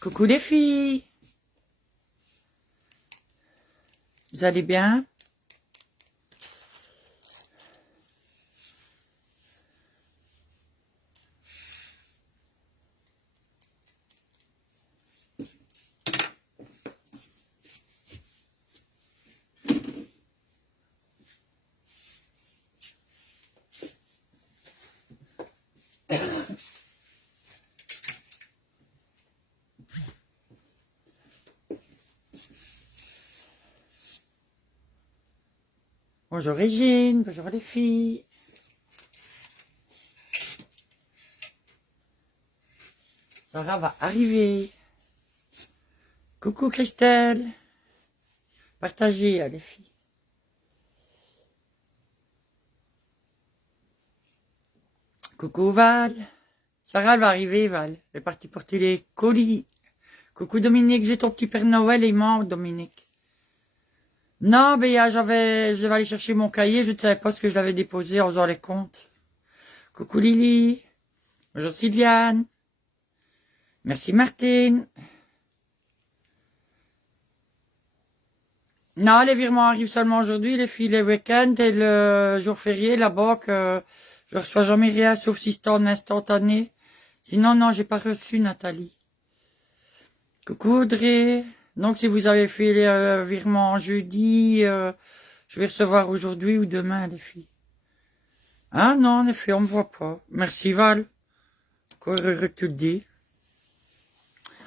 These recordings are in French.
Coucou les filles, vous allez bien? Bonjour Régine, bonjour les filles. Sarah va arriver. Coucou Christelle. Partagez les filles. Coucou Val. Sarah elle va arriver Val. Elle est partie porter les colis. Coucou Dominique, j'ai ton petit Père Noël, il manque Dominique. Non, Béa, je devais aller chercher mon cahier, je ne savais pas ce que je l'avais déposé en faisant les comptes. Coucou Lily. Bonjour Sylviane. Merci Martine. Non, les virements arrivent seulement aujourd'hui, les filles, les week-ends et le jour férié, la banque, je reçois jamais rien, sauf si c'est en instantané. Sinon, non, j'ai pas reçu Nathalie. Coucou Audrey. Donc, si vous avez fait le virement jeudi, je vais recevoir aujourd'hui ou demain, les filles. Ah non, en effet, on me voit pas. Merci Val. Quoi que tu le dis.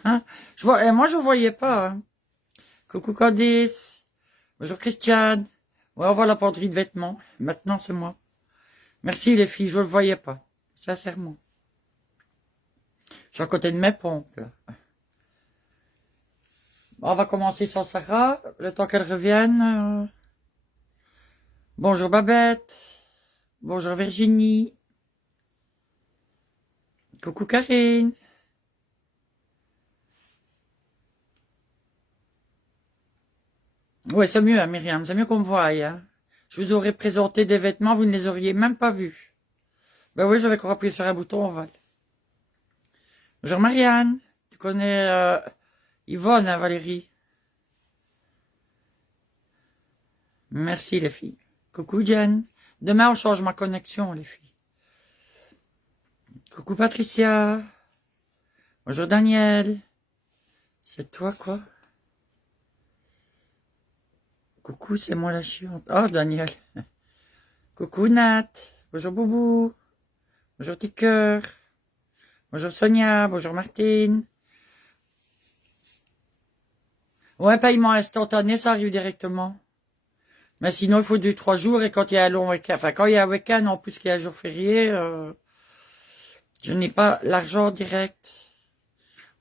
Hein? Moi, je voyais pas. Hein. Coucou Candice. Bonjour Christiane. Ouais, on voit la penderie de vêtements. Maintenant, c'est moi. Merci les filles, je le voyais pas. Sincèrement. Je suis à côté de mes pompes, là. Bon, on va commencer sans Sarah, le temps qu'elle revienne. Bonjour Babette. Bonjour Virginie. Coucou Karine. Ouais, c'est mieux, hein, Myriam, c'est mieux qu'on me voie. Hein. Je vous aurais présenté des vêtements, vous ne les auriez même pas vus. Ben oui, j'avais encore appuyé sur un bouton, on va. Bonjour Marianne. Tu connais Yvonne, hein, Valérie. Merci les filles. Coucou Jen. Demain, on change ma connexion, les filles. Coucou Patricia. Bonjour Daniel. C'est toi, quoi? Coucou, c'est moi la chiante. Oh, Daniel. Coucou Nat. Bonjour Boubou. Bonjour Ticker. Bonjour Sonia. Bonjour Martine. Ouais, paiement instantané, ça arrive directement. Mais sinon, il faut 2-3 jours et quand il y a un long week-end, enfin, quand il y a un week-end, en plus qu'il y a un jour férié, je n'ai pas l'argent direct.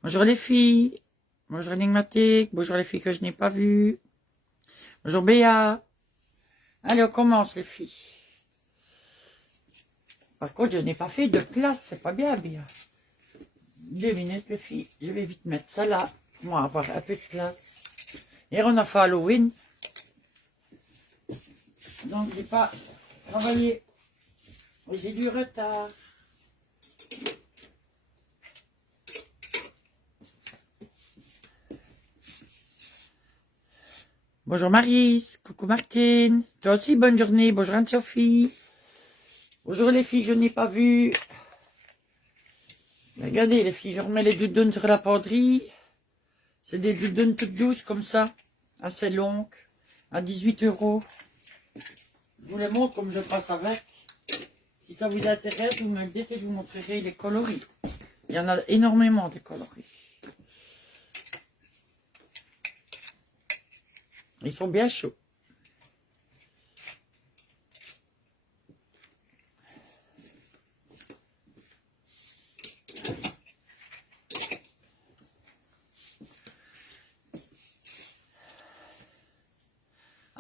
Bonjour les filles. Bonjour Enigmatique. Bonjour les filles que je n'ai pas vues. Bonjour Béa. Allez, on commence les filles. Par contre, je n'ai pas fait de place, c'est pas bien, Béa. 2 minutes les filles. Je vais vite mettre ça là. Pour moi avoir un peu de place. Hier, on a fait Halloween. Donc, j'ai pas travaillé. J'ai du retard. Bonjour Maryse, coucou Martine. Toi aussi, bonne journée. Bonjour Anne-Sophie. Bonjour les filles que je n'ai pas vues. Regardez les filles, je remets les doudounes sur la penderie. C'est des doudounes toutes douces comme ça. Assez longues. À 18 €. Je vous les montre comme je passe avec. Si ça vous intéresse, vous me le dites et je vous montrerai les coloris. Il y en a énormément de coloris. Ils sont bien chauds.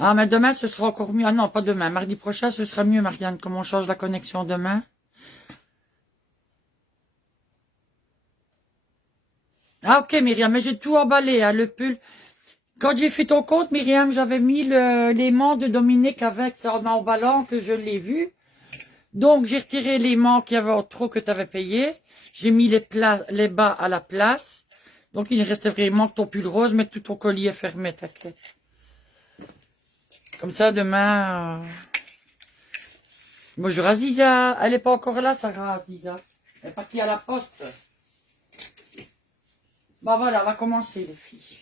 Ah, mais demain, ce sera encore mieux. Ah non, pas demain. Mardi prochain, ce sera mieux, Marianne. Comme on change la connexion demain. Ah, ok, Myriam, mais j'ai tout emballé, hein, le pull. Quand j'ai fait ton compte, Myriam, j'avais mis l'aimant de Dominique avec ça en emballant que je l'ai vu. Donc, j'ai retiré l'aimant qu'il y avait en trop que tu avais payé. J'ai mis les bas à la place. Donc, il ne reste vraiment que ton pull rose, mais tout ton colis est fermé, t'inquiète. Comme ça, demain... Bonjour Aziza. Elle n'est pas encore là, Sarah, Aziza. Elle est partie à la poste. Bah voilà, on va commencer, les filles.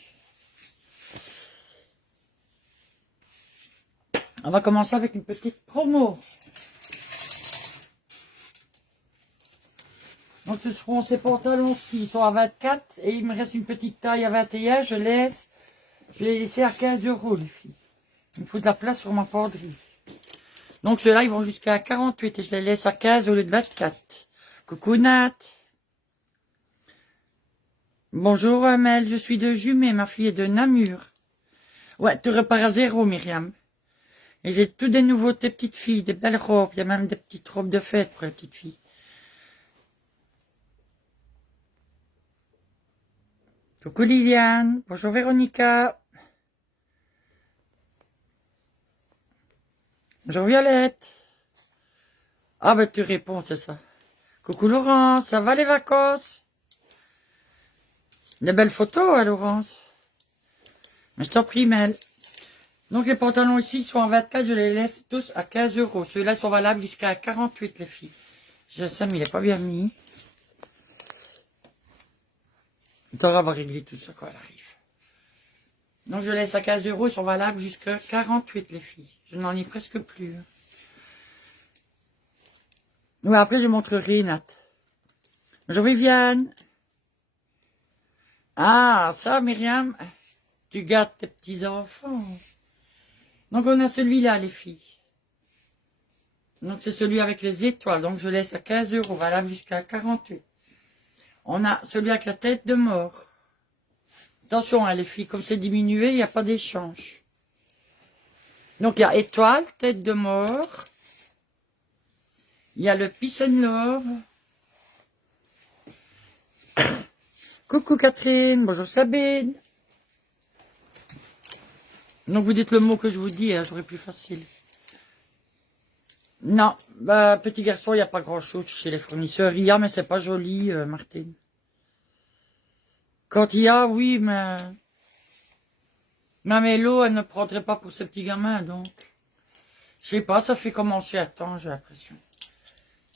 On va commencer avec une petite promo. Donc ce seront ces pantalons-ci, ils sont à 24 et il me reste une petite taille à 21. Je les ai laissés à 15 € les filles. Il me faut de la place sur ma penderie. Donc ceux-là, ils vont jusqu'à 48 et je les laisse à 15 au lieu de 24. Coucou Nat. Bonjour Amel, je suis de Jumet, ma fille est de Namur. Ouais, tu repars à zéro Myriam. Et j'ai tout des nouveautés petites filles, des belles robes, il y a même des petites robes de fête pour les petites filles. Coucou Liliane, bonjour Véronica. Bonjour Violette. Ah ben tu réponds, c'est ça. Coucou Laurence, ça va les vacances? Des belles photos, hein, Laurence. Mais je t'en prie, Mel. Donc les pantalons ici sont en 24, je les laisse tous à 15 €. Ceux-là sont valables jusqu'à 48, les filles. Je sais, mais il n'est pas bien mis. Il devrait avoir réglé tout ça quand elle arrive. Donc je laisse à 15 €, ils sont valables jusqu'à 48, les filles. Je n'en ai presque plus. Oui, après je montrerai, Nat. Bonjour Viviane. Ah, ça, Myriam, tu gâtes tes petits-enfants. Donc, on a celui-là, les filles. Donc, c'est celui avec les étoiles. Donc, je laisse à 15 €, valable jusqu'à 48. On a celui avec la tête de mort. Attention, hein, les filles, comme c'est diminué, il n'y a pas d'échange. Donc, il y a étoile, tête de mort. Il y a le Peace and Love. Coucou Catherine, bonjour Sabine. Donc vous dites le mot que je vous dis, hein, j'aurais plus facile. Non, bah petit garçon, il n'y a pas grand chose chez les fournisseurs. Il y a, mais c'est pas joli, Martine. Quand il y a, oui, mais... Ma Mélo, elle ne prendrait pas pour ce petit gamin, donc... Je sais pas, ça fait commencer à temps, j'ai l'impression.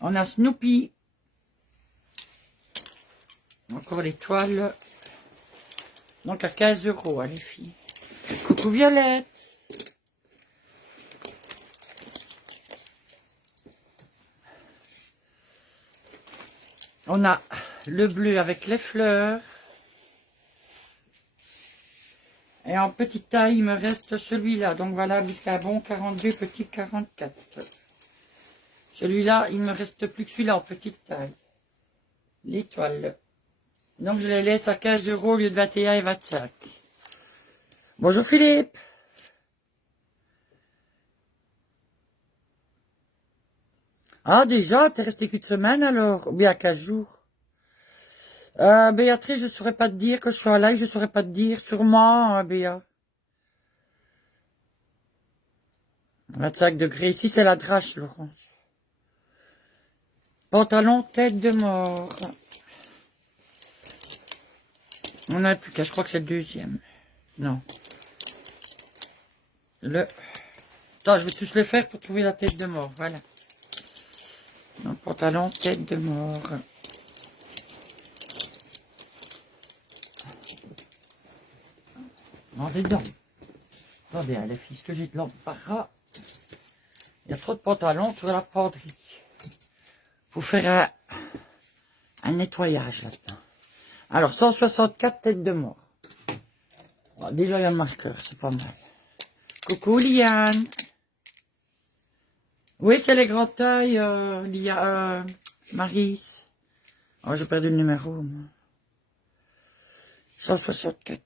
On a Snoopy. Encore l'étoile. Donc à 15 €, hein, les filles. Coucou Violette. On a le bleu avec les fleurs. Et en petite taille, il me reste celui-là. Donc voilà, jusqu'à bon 42, petit 44. Celui-là, il me reste plus que celui-là en petite taille. L'étoile. Donc je les laisse à 15 € au lieu de 21 et 25. Bonjour Philippe. Ah déjà, t'es resté qu'une semaine alors? Ou bien 15 jours. Béatrice, je saurais pas te dire que je suis en live, je saurais pas te dire. Sûrement, Béa. 25 degrés. Ici, c'est la drache, Laurence. Pantalon, tête de mort. On n'a plus qu'à, je crois que c'est le deuxième. Non. Attends, je vais tous les faire pour trouver la tête de mort, voilà. Donc, pantalon, tête de mort. Attendez donc. Attendez, les filles, ce que j'ai de l'embarras. Il y a trop de pantalons sur la penderie. Faut faire un nettoyage là-dedans. Alors, 164 têtes de mort. Bon, déjà, il y a un marqueur, c'est pas mal. Coucou, Liane. Oui, c'est les grandes tailles, Maris. Oh, j'ai perdu le numéro, moi. 164.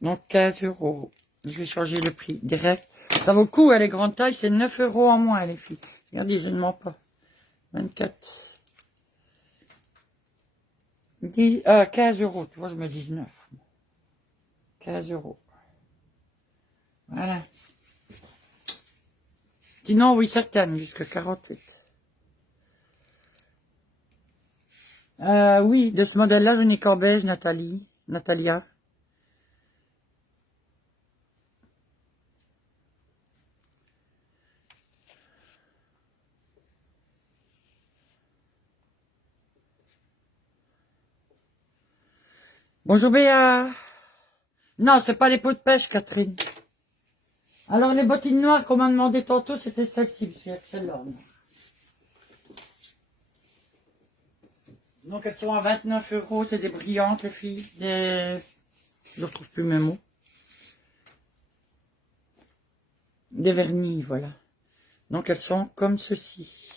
Donc, 15 €. Je vais changer le prix direct. Ça vaut le coup, hein, les grandes tailles, c'est 9 € en moins, les filles. Regardez, je ne mens pas. 24. 15 €, tu vois, je mets 19. 15 €. Voilà. Sinon, oui, certaines, jusqu'à 48. Oui, de ce modèle-là, je n'ai qu'en beige, Natalia. Bonjour Béa. Non, c'est pas les pots de pêche, Catherine. Alors, les bottines noires qu'on m'a demandé tantôt, c'était celle-ci, c'est excellent. Donc, elles sont à 29 €. C'est des brillantes, les filles. Je ne retrouve plus mes mots. Des vernis, voilà. Donc, elles sont comme ceci.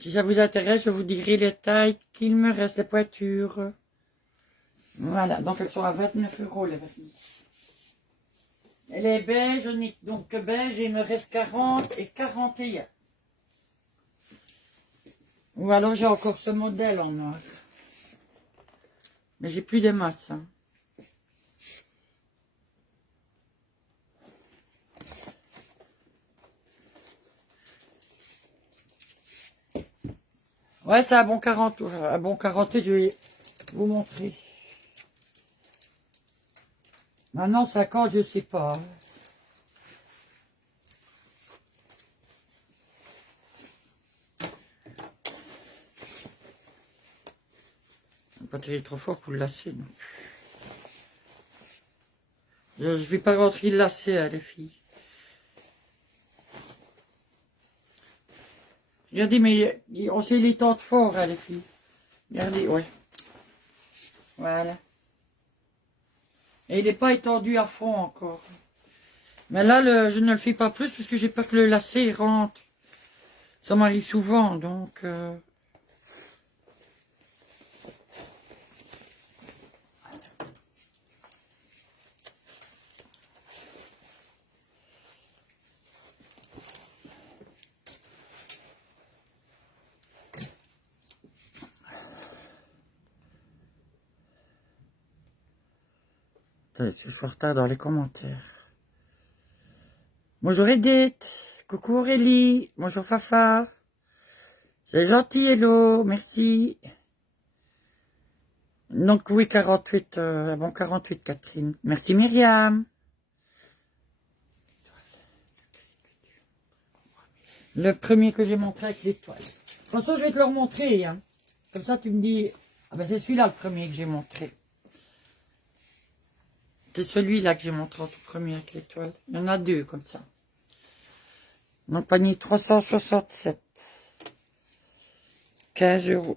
Si ça vous intéresse, je vous dirai les tailles qu'il me reste, les pointures. Voilà, donc elles sont à 29 € les vernis. Et les beiges, je n'ai donc que beige et il me reste 40 et 41. Ou alors j'ai encore ce modèle en noir. Mais j'ai plus de masse. Hein. Ouais, c'est un bon 40. Un bon 40, je vais vous montrer. Maintenant, 50, je sais pas. Pas tirer trop fort pour le lasser. Non. Je vais pas rentrer le lacet, hein, les filles. Regardez, mais on sait les temps de fort, hein, les filles. Regardez, ouais. Voilà. Et il n'est pas étendu à fond encore. Mais là, je ne le fais pas plus parce que j'ai peur que le lacet rentre. Ça m'arrive souvent, donc... Attendez, je suis en retard dans les commentaires. Bonjour Edith. Coucou Aurélie. Bonjour Fafa. C'est gentil, hello. Merci. Donc oui, 48. Bon, 48 Catherine. Merci Myriam. Le premier que j'ai montré avec l'étoile. De toute façon, je vais te le remontrer. Hein. Comme ça, tu me dis... Ah ben c'est celui-là le premier que j'ai montré. C'est celui-là que j'ai montré en tout premier avec l'étoile. Il y en a deux comme ça. Donc panier 367. 15 €.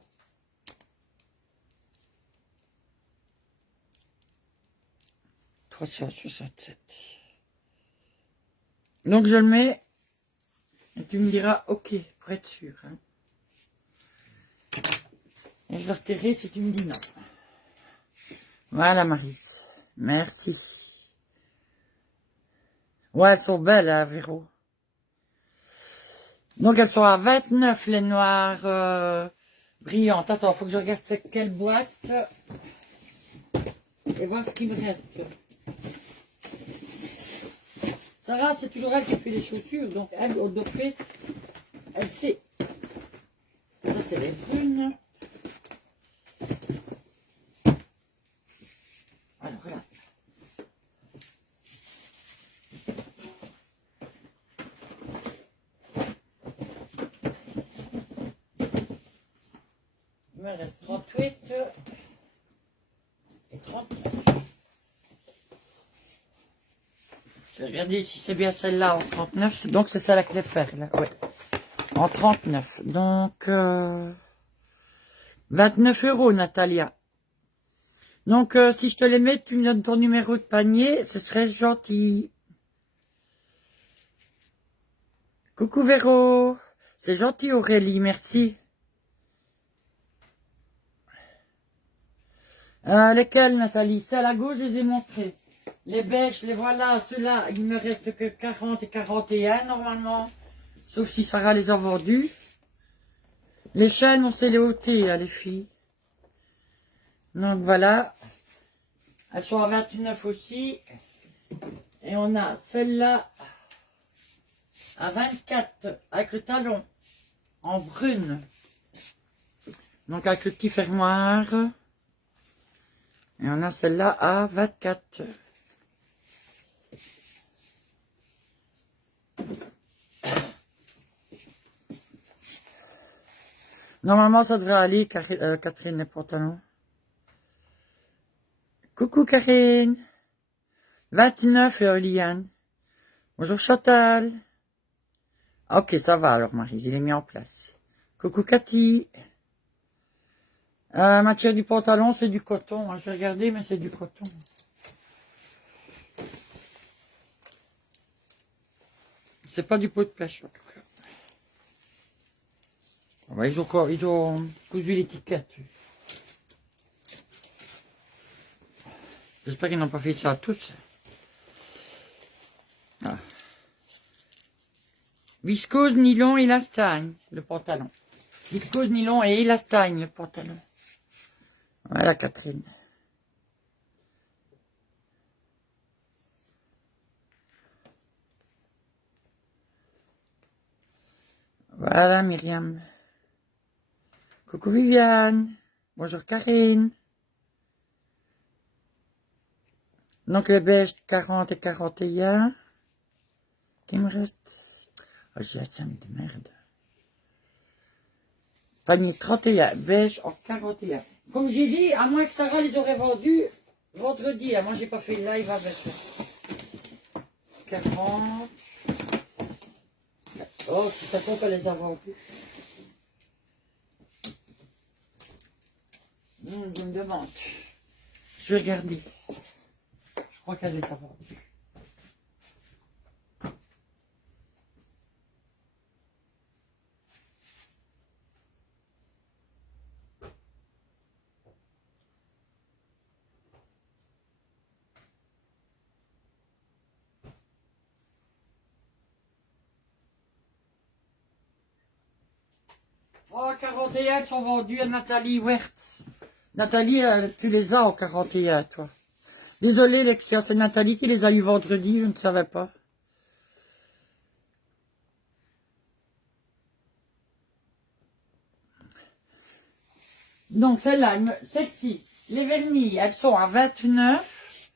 Donc je le mets. Et tu me diras ok pour être sûr. Hein. Et je le retirerai si tu me dis non. Voilà Maryse. Merci. Ouais, elles sont belles, hein, Véro. Donc elles sont à 29 les noires brillantes. Attends, faut que je regarde c'est quelle boîte. Et voir ce qui me reste. Sarah, c'est toujours elle qui fait les chaussures. Donc elle, au d'office, elle sait. Ça, c'est les brunes. Alors là. Il me reste 38 et 39. Je vais regarder si c'est bien celle-là en 39. Donc c'est celle avec les perles. Ouais. En 39. Donc 29 € Natalia. Donc si je te les mets, tu me donnes ton numéro de panier. Ce serait gentil. Coucou Véro. C'est gentil Aurélie. Merci. Lesquelles Nathalie? Celles à gauche, je les ai montrées. Les beiges, les voilà, ceux-là, il me reste que 40 et 41 normalement. Sauf si Sarah les a vendus. Les chaînes, on sait les ôter, hein, les filles. Donc voilà. Elles sont à 29 aussi. Et on a celle-là à 24 avec le talon en brune. Donc avec le petit fermoir. Et on a celle-là à 24. Normalement, ça devrait aller, Catherine, les pantalons. Coucou, Karine. 29, Liane. Bonjour, Chantal. Ok, ça va alors, Maryse, il est mis en place. Coucou, Cathy. Matière du pantalon, c'est du coton. J'ai regardé, mais c'est du coton. C'est pas du pot de pêche, en tout cas. Ouais, ils ont cousu l'étiquette. J'espère qu'ils n'ont pas fait ça à tous. Ah. Viscose, nylon, élastagne, le pantalon. Viscose, nylon et élastagne, le pantalon. Voilà, Catherine. Voilà, Myriam. Coucou, Viviane. Bonjour, Karine. Donc, le beige 40 et 41. Qu'il me reste. Oh, j'ai ça de merde. Panier 31, beige en 41. Comme j'ai dit, à moins que Sarah les aurait vendus vendredi. Moi, j'ai pas fait le live avec. 40. Oh, si ça compte, elle les a vendus. Je me demande. Je vais regarder. Je crois qu'elle les a vendus. Oh, 41 sont vendus à Nathalie Wertz. Nathalie, tu les as en 41, toi. Désolée, Lexia, c'est Nathalie qui les a eu vendredi, je ne savais pas. Donc, celle-ci, les vernis, elles sont à 29.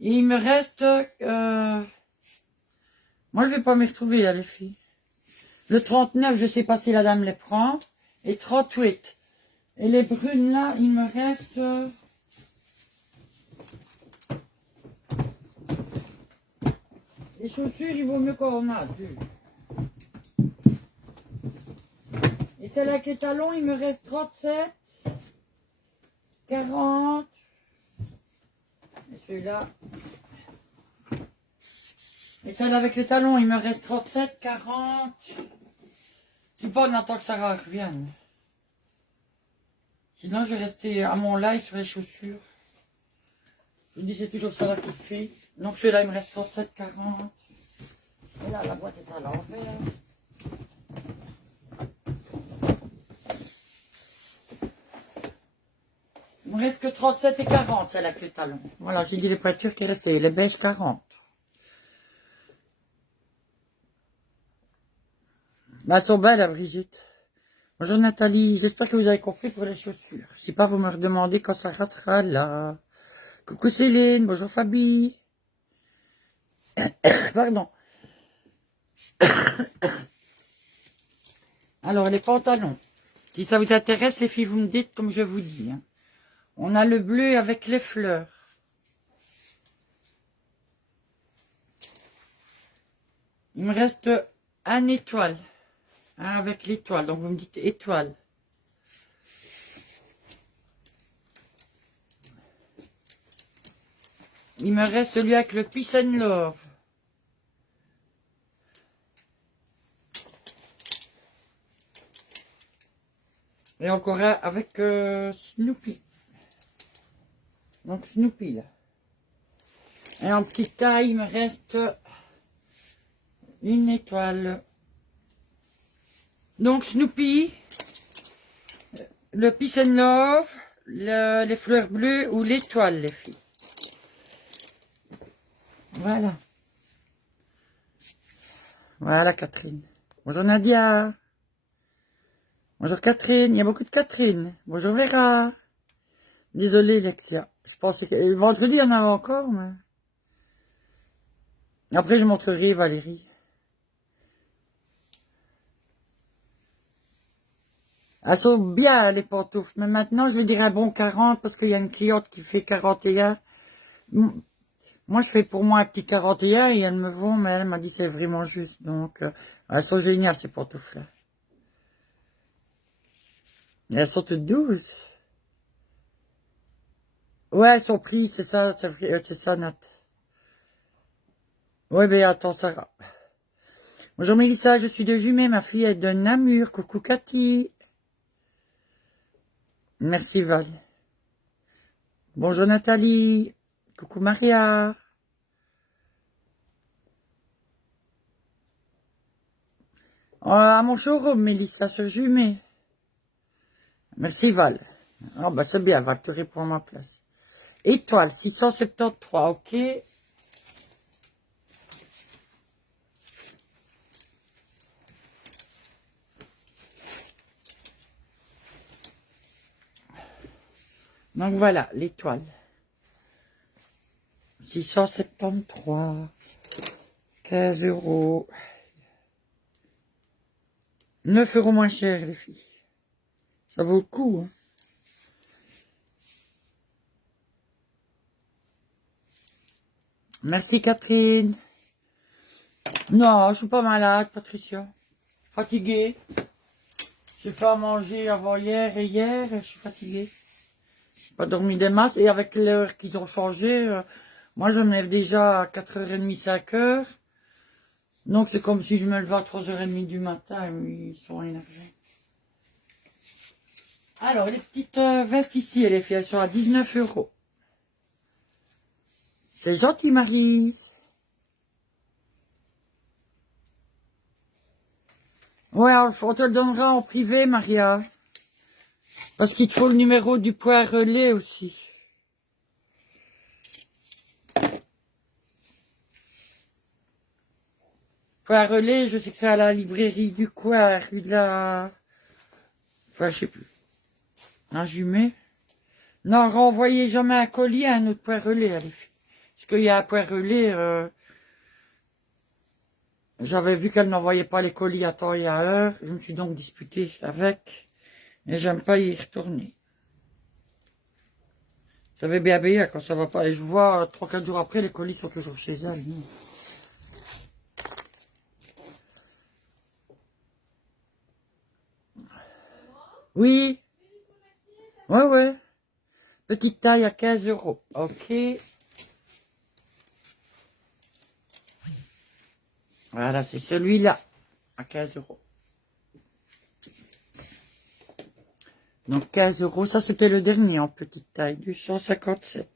Et il me reste... moi, je vais pas m'y retrouver, là, les filles. Le 39, je sais pas si la dame les prend. Et 38. Et les brunes, là, il me reste... les chaussures, il vaut mieux qu'on a deux. Et celle avec les talons, il me reste 37. 40. Et celui-là. Et celle avec les talons, il me reste 37, 40. C'est pas, on attend que Sarah revienne. Sinon, je vais rester à mon live sur les chaussures. Je vous dis, c'est toujours Sarah qui fait. Donc, celui-là, il me reste 37, 40. Et là, la boîte est à l'envers. Il me reste que 37 et 40, celle avec les talons. Voilà, j'ai dit les pointures qui restaient. Les beiges, 40. Bah, elles sont belles, la Brigitte. Bonjour Nathalie, j'espère que vous avez compris pour les chaussures. Si pas, vous me redemandez quand ça sera là. Coucou Céline, bonjour Fabi. Pardon. Alors, les pantalons. Si ça vous intéresse, les filles, vous me dites comme je vous dis. Hein. On a le bleu avec les fleurs. Il me reste un étoile. Avec l'étoile, donc vous me dites étoile. Il me reste celui avec le Peace and Love. Et encore un avec Snoopy. Donc Snoopy là. Et en petite taille, il me reste une étoile. Donc Snoopy, le Peace and Love, les fleurs bleues ou l'étoile, les filles. Voilà. Voilà Catherine. Bonjour Nadia. Bonjour Catherine, il y a beaucoup de Catherine. Bonjour Vera. Désolée Lexia. Je pensais que vendredi il y en avait encore, mais... Après je montrerai Valérie. Elles sont bien les pantoufles, mais maintenant je vais dire un bon 40 parce qu'il y a une cliente qui fait 41. Moi je fais pour moi un petit 41 et elles me vont, mais elle m'a dit c'est vraiment juste. Donc elles sont géniales ces pantoufles-là. Et elles sont toutes douces. Ouais, elles sont prises, c'est ça, c'est ça Nat. Ouais, ben attends Sarah. Bonjour Mélissa, je suis de Jumet, ma fille est de Namur. Coucou Cathy. Merci Val. Bonjour Nathalie. Coucou Maria. À mon showroom, Mélissa, sur Jumet. Merci Val. Ah bah c'est bien, Val, tu réponds à ma place. Étoile, 673, ok. Donc voilà, l'étoile. 673. 15 euros. 9 euros moins cher, les filles. Ça vaut le coup, hein. Merci Catherine. Non, je suis pas malade, Patricia. Fatiguée. J'ai fait à manger avant hier et hier, je suis fatiguée. J'ai pas dormi des masses et avec l'heure qu'ils ont changé, moi je me lève déjà à 4h30, 5h. Donc c'est comme si je me levais à 3h30 du matin, ils sont énervés. Alors les petites vestes ici, les filles, elles sont à 19 euros. C'est gentil Maryse. Ouais, on te le donnera en privé, Maria. Parce qu'il te faut le numéro du poids relais aussi. Poids relais, je sais que c'est à la librairie du coin, rue de la... Enfin, je sais plus. Un jumet. Non, renvoyez jamais un colis à un autre poids relais, allez. Parce qu'il y a un poids relais, j'avais vu qu'elle n'envoyait pas les colis à temps et à heure. Je me suis donc disputée avec. Et j'aime pas y retourner. Ça va bien bien quand ça va pas. Et je vois 3-4 jours après, les colis sont toujours chez elle. Oui. Ouais, ouais. Petite taille à 15 euros. Ok. Voilà, c'est celui-là. À 15 euros. Donc 15 euros. Ça, c'était le dernier en petite taille. Du 157.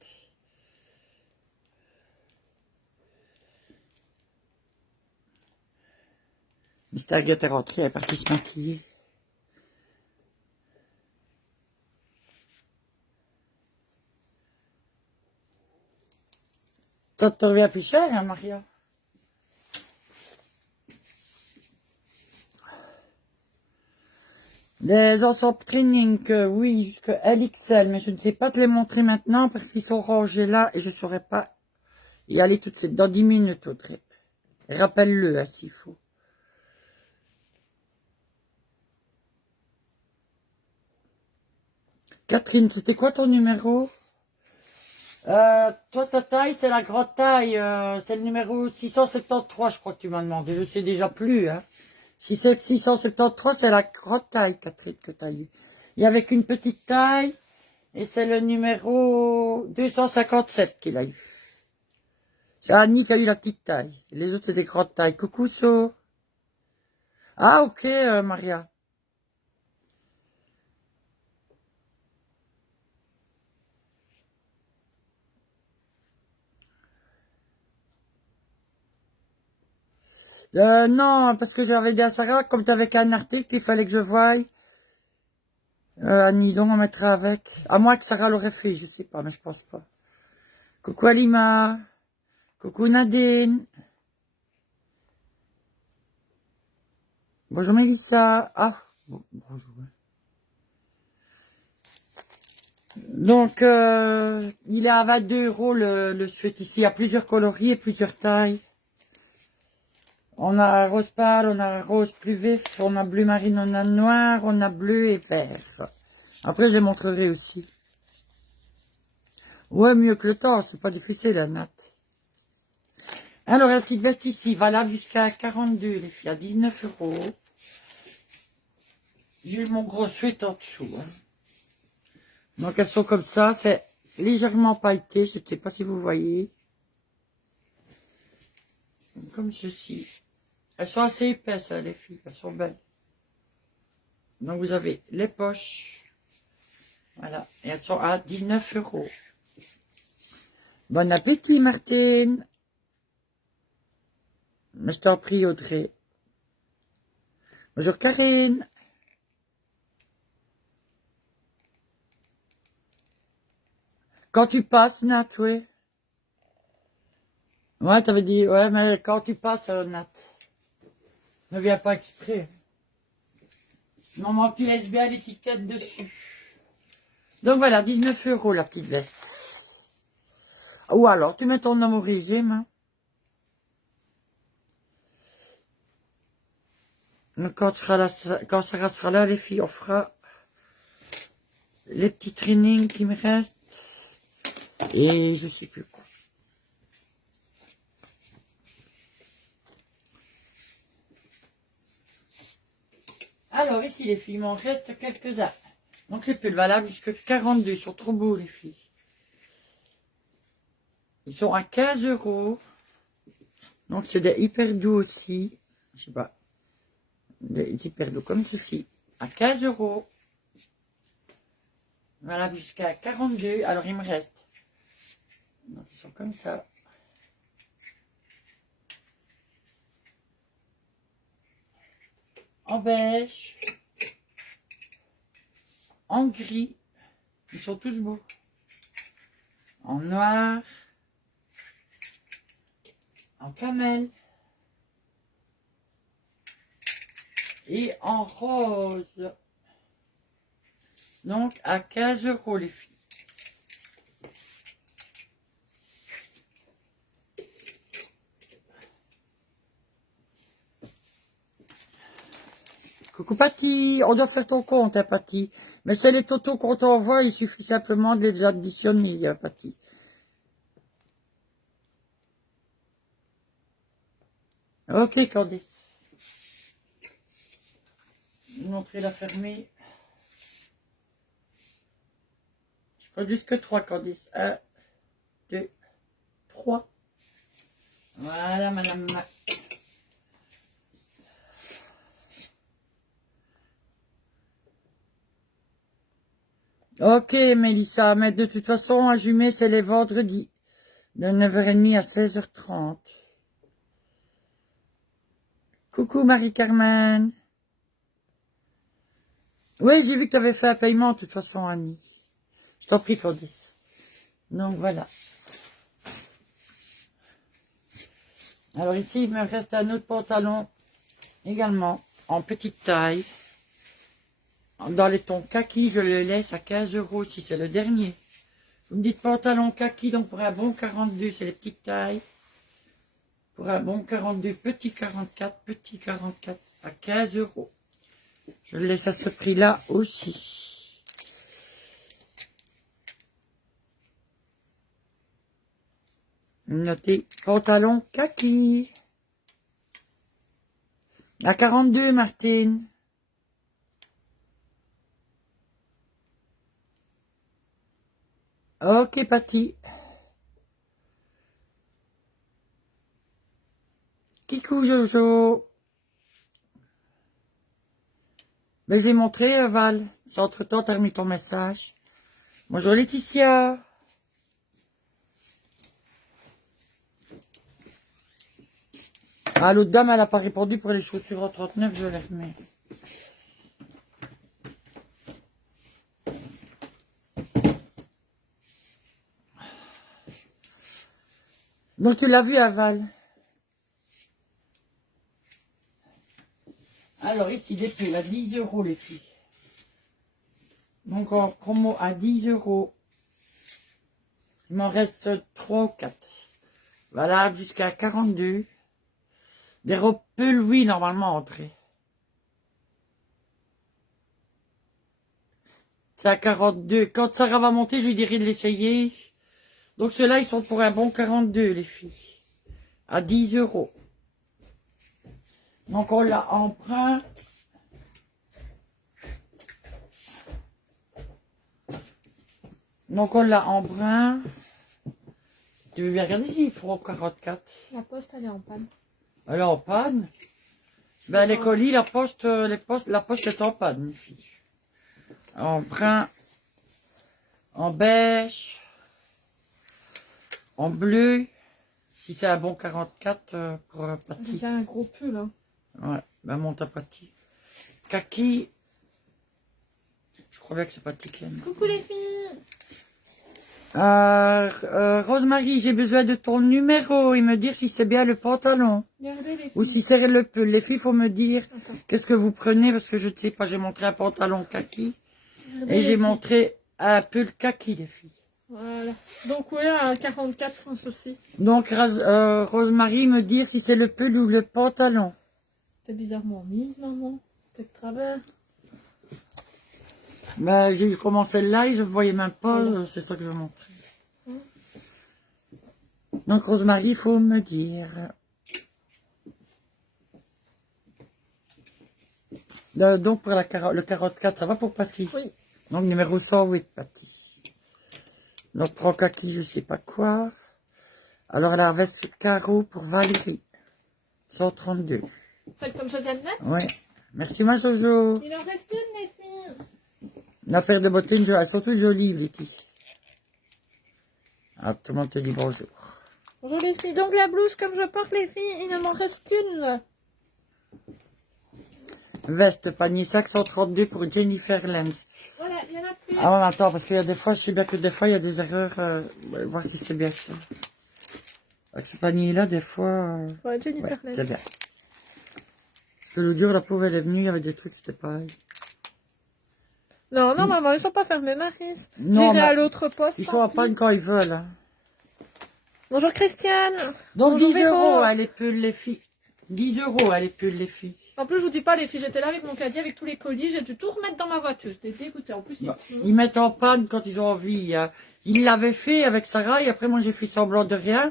Mister Agathe est rentrée. Elle est partie se maquiller. Ça te revient plus cher, hein, Maria? Des ensembles training, oui, jusqu'à LXL, mais je ne sais pas te les montrer maintenant parce qu'ils sont rangés là et je ne saurais pas y aller tout de suite. Dans 10 minutes, Audrey. Rappelle-le, hein, s'il faut. Catherine, c'était quoi ton numéro? Toi, ta taille, c'est la grande taille. C'est le numéro 673, je crois que tu m'as demandé. Je sais déjà plus, hein. Si c'est 673, c'est la grande taille, Catherine, que tu as eu. Il y avait qu'une petite taille, et c'est le numéro 257 qu'il a eu. C'est Annie qui a eu la petite taille. Les autres, c'est des grandes tailles. Coucou, So. Ah, ok, Maria. Non, parce que j'avais dit à Sarah, comme tu avais un article, il fallait que je voie. Annie, donc on mettra avec. À moins que Sarah l'aurait fait, je sais pas, mais je pense pas. Coucou Alima. Coucou Nadine. Bonjour Mélissa. Ah, bonjour. Donc, il est à 22 € le sweat ici. Il y a plusieurs coloris et plusieurs tailles. On a rose pâle, on a rose plus vif, on a bleu marine, on a noir, on a bleu et vert. Après, je les montrerai aussi. Ouais, mieux que le temps, c'est pas difficile, la natte. Alors, la petite veste ici, valable jusqu'à 42, les filles, à 19 €. J'ai mon gros sweat en dessous. Hein. Donc, elles sont comme ça, c'est légèrement pailleté, je ne sais pas si vous voyez. Comme ceci. Elles sont assez épaisses, hein, les filles, elles sont belles. Donc, vous avez les poches. Voilà, et elles sont à 19 €. Bon appétit, Martine. Je t'en prie, Audrey. Bonjour, Karine. Quand tu passes, Nat, oui. Ouais, t'avais dit, ouais, mais quand tu passes, Nat, ne viens pas exprès. Non, tu laisses bien l'étiquette dessus. Donc voilà, 19 € la petite veste. Ou alors, tu mets ton nom au régime. Hein. Quand Sarah sera là, les filles, on fera les petits trainings qui me restent. Et je sais plus quoi. Alors ici, les filles, il m'en reste quelques-uns. Donc les pulls valables jusqu'à 42. Ils sont trop beaux, les filles. Ils sont à 15 €. Donc c'est des hyper doux aussi. Je sais pas. Des hyper doux comme ceci. À 15 €. Voilà, jusqu'à 42. Alors il me reste. Donc ils sont comme ça. En beige. En gris. Ils sont tous beaux. En noir. En camel. Et en rose. Donc à 15 € les filles. Coucou Patty, on doit faire ton compte, hein, Patty. Mais c'est les totos qu'on t'envoie, il suffit simplement de les additionner, hein, Patty. Ok, Candice. Je vais montrer la fermée. Je crois jusque 3, Candice. 1, 2, 3. Voilà, madame. Ok, Mélissa, mais de toute façon, à Jumet, c'est les vendredis. De 9h30 à 16h30. Coucou, Marie-Carmen. Oui, j'ai vu que tu avais fait un paiement, de toute façon, Annie. Je t'en prie, Candice. Donc, voilà. Alors ici, il me reste un autre pantalon, également, en petite taille. Dans les tons kaki, je le laisse à 15 € si c'est le dernier. Vous me dites pantalon kaki, donc pour un bon 42, c'est les petites tailles. Pour un bon 42, petit 44 à 15 €. Je le laisse à ce prix-là aussi. Notez pantalon kaki. À 42, Martine. Ok, Patty. Kikou Jojo. Mais je l'ai montré, Val. C'est entre-temps, t'as remis ton message. Bonjour, Laetitia. Ah, l'autre dame, elle n'a pas répondu pour les chaussures en 39, je les remets. Donc, tu l'as vu, Val. Alors, ici, des pulls à 10 € les filles. Donc, en promo à 10 €. Il m'en reste 3 ou 4. Voilà, jusqu'à 42. Des robes pulls, oui, normalement, André. C'est à 42. Quand Sarah va monter, je lui dirai de l'essayer. Donc ceux-là, ils sont pour un bon 42, les filles. À 10 €. Donc on l'a en brun. Donc on l'a en brun. Tu veux bien regarder s'ils feront 44. La poste, elle est en panne. Elle est en panne. Ben les colis, la poste est en panne, les filles. En brun, en beige, en bleu, si c'est un bon 44 pour Patty. J'ai un gros pull, hein. Ouais, ben monte à Patty. Kaki, je crois bien que c'est Patty qui aime. Coucou les filles. Rosemary, j'ai besoin de ton numéro et me dire si c'est bien le pantalon. Regardez les filles. Ou si c'est le pull. Les filles, faut me dire Attends. qu'est-ce que vous prenez parce que je ne sais pas. J'ai montré un pantalon kaki. Regardez Et les j'ai filles. montré un pull kaki, les filles. Voilà. Donc oui, à 44 sans souci. Donc, Rosemary, me dire si c'est le pull ou le pantalon. T'es bizarrement mise, maman. T'es de travers. Ben, j'ai commencé le live, je ne voyais même pas, Voilà. c'est ça que je montrais. Donc, Rosemary, il faut me dire. Donc, pour le 44, ça va pour Patty? Oui. Donc, numéro 108, Patty. Donc, prends kaki, je sais pas quoi. Alors, la veste carreau pour Valérie. 132. Celle comme je viens de mettre. Ouais. Merci, ma Jojo. Il en reste une, les filles. La paire de bottines, elles sont toutes jolies, les filles. Ah, tout le monde te dit bonjour. Bonjour les filles. Donc la blouse comme je porte, les filles, il ne m'en reste qu'une. Veste panier 532 pour Jennifer Lenz. Voilà, il y en a plus. Ah, on attend, parce qu'il y a des fois, je sais bien que des fois, il y a des erreurs. Voir si c'est bien ça. Avec ce panier-là, des fois. Ouais, Jennifer Ouais, Lenz. c'est bien. Parce que l'autre jour, la pauvre, elle est venue, il y avait des trucs, c'était pareil. Non, non, maman, ils sont pas fermés, Maris. Non, J'irai mais à l'autre poste. ils tant sont en pis. panne quand ils veulent. Hein. Bonjour Christiane. Donc, Bonjour, 10 Véro. €, elle est pull, les filles. 10 €, elle est pull, les filles. En plus, je vous dis pas, les filles, j'étais là avec mon caddie, avec tous les colis, j'ai dû tout remettre dans ma voiture. J'étais dégoûtée. En plus, Bah, ils mettent en panne quand ils ont envie. Hein. Ils l'avaient fait avec Sarah et après moi j'ai fait semblant de rien.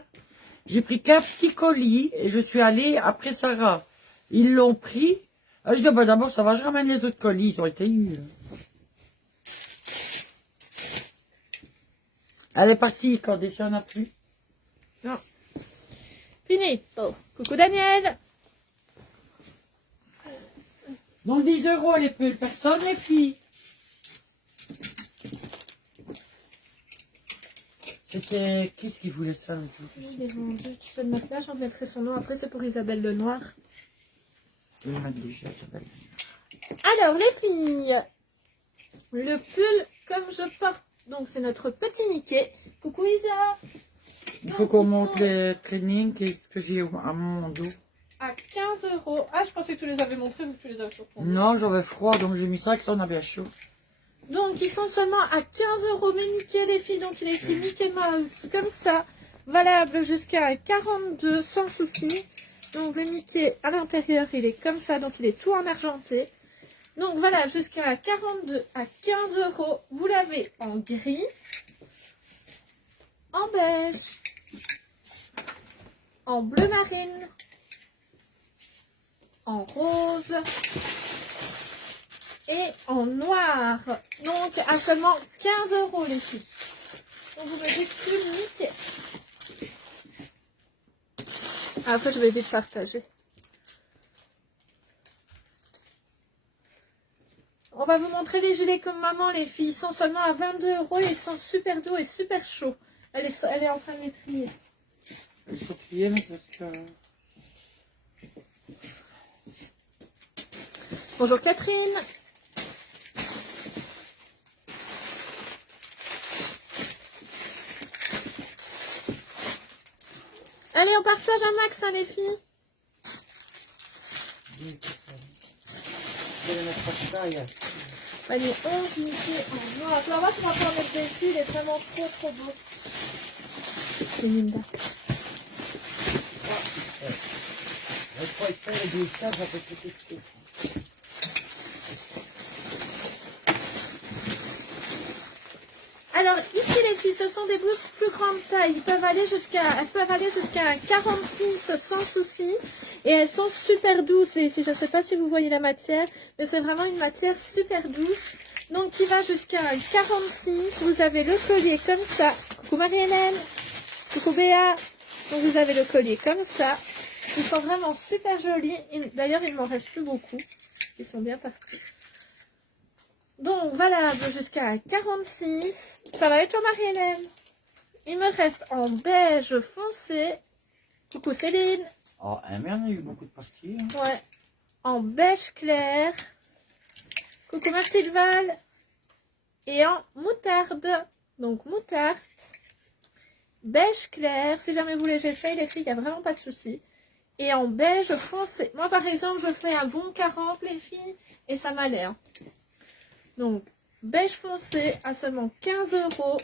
J'ai pris qu'un petit colis et je suis allée après Sarah. Ils l'ont pris. Ah, je dis bah, d'abord ça va, je ramène les autres colis, ils ont été eus. Elle est partie quand il n'y en a plus. non. Fini. Oh. Coucou Daniel. Donc 10 € les pulls, personne les filles. C'était qui ce qui voulait ça l'autre jour, je sais Il est vendu. Tu peux le mettre là, j'en mettrai son nom. Après, c'est pour Isabelle Lenoir. Je vais le mettre déjà, Isabelle. Alors, les filles, le pull comme je porte, donc c'est notre petit Mickey. Coucou Isa. Il faut Donc, qu'on ils monte sont les trainings, qu'est-ce que j'ai à mon dos. à 15 €. Ah, je pensais que tu les avais montrés vu que tu les avais sur ton dos. Non, j'avais froid, donc j'ai mis ça que ça on a bien chaud. Donc, ils sont seulement à 15 € mes Mickey, les filles. Donc, il est écrit Mickey Mouse comme ça. Valable jusqu'à 42 sans souci. Donc, le Mickey à l'intérieur, il est comme ça. Donc, il est tout en argenté. Donc, voilà, jusqu'à 42 à 15 €. Vous l'avez en gris, en beige, en bleu marine, en rose et en noir. Donc à seulement 15 € les filles. Donc vous me dites plus Mickey. Après je vais vite partager. On va vous montrer les gilets comme maman les filles. Ils sont seulement à 22 € et ils sont super doux et super chauds. Elle est en train de les trier. Il faut plier, mais c'est que... Bonjour Catherine. Allez, on partage un max, hein, les filles. Je vais le mettre par ça, là. Allez, 11 Mickey en noir. Tu vas voir, tu vas pouvoir mettre des filles. Il est vraiment trop trop beau. Merci Linda. Le 3 XL et 2 XL, ça peut tout tester. Alors ici les filles, ce sont des blouses plus grande taille. Elles peuvent aller jusqu'à un 46 sans souci. Et elles sont super douces les filles. Je ne sais pas si vous voyez la matière, mais c'est vraiment une matière super douce. Donc qui va jusqu'à un 46. Vous avez le collier comme ça. Coucou Marie-Hélène. Coucou Béa. Donc vous avez le collier comme ça. Ils sont vraiment super jolis. D'ailleurs il m'en reste plus beaucoup. Ils sont bien partis. Donc, valable jusqu'à 46. Ça va et toi, Marie-Hélène? Il me reste en beige foncé. Coucou Céline. Oh, mais on a eu beaucoup de parties. Hein. Ouais. En beige clair. Coucou Martine Val. Et en moutarde. Donc, moutarde. Beige clair. Si jamais vous voulez, j'essaye, les filles, il n'y a vraiment pas de souci. Et en beige foncé. Moi, par exemple, je fais un bon 40, les filles. Et ça m'allait. Hein. Donc, beige foncé à seulement 15 €,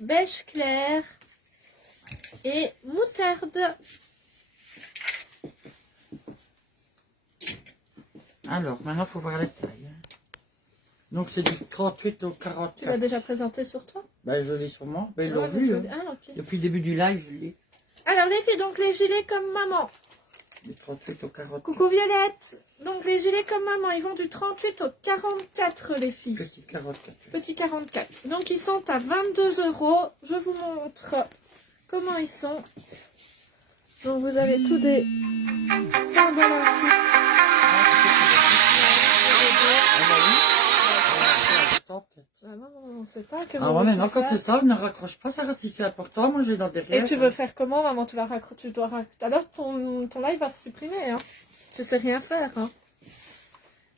beige clair et moutarde. Alors, maintenant, il faut voir les tailles. Hein. Donc, c'est du 38 au 44. Tu l'as déjà présenté sur toi? Ben, je l'ai sûrement. Ben, ils l'ont Ouais, vu. Hein. Ah, ok. Depuis le début du live, je l'ai. Alors, les filles, donc les gilets comme maman. Du 38 au 44. Coucou Violette. Donc, les gilets comme maman, ils vont du 38 au 44, les filles. Petit 44. Petit 44. Donc, ils sont à 22 €. Je vous montre comment ils sont. Donc, vous avez tous des symboles ainsi. On ne sait pas. Ah ouais, maintenant, quand c'est ça, ne raccroche pas, ça reste ici important. Moi, j'ai dans derrière. Et tu veux faire comment, maman? Tu dois raccrocher. Alors, ton live va se supprimer. Hein. Tu sais rien faire. Hein.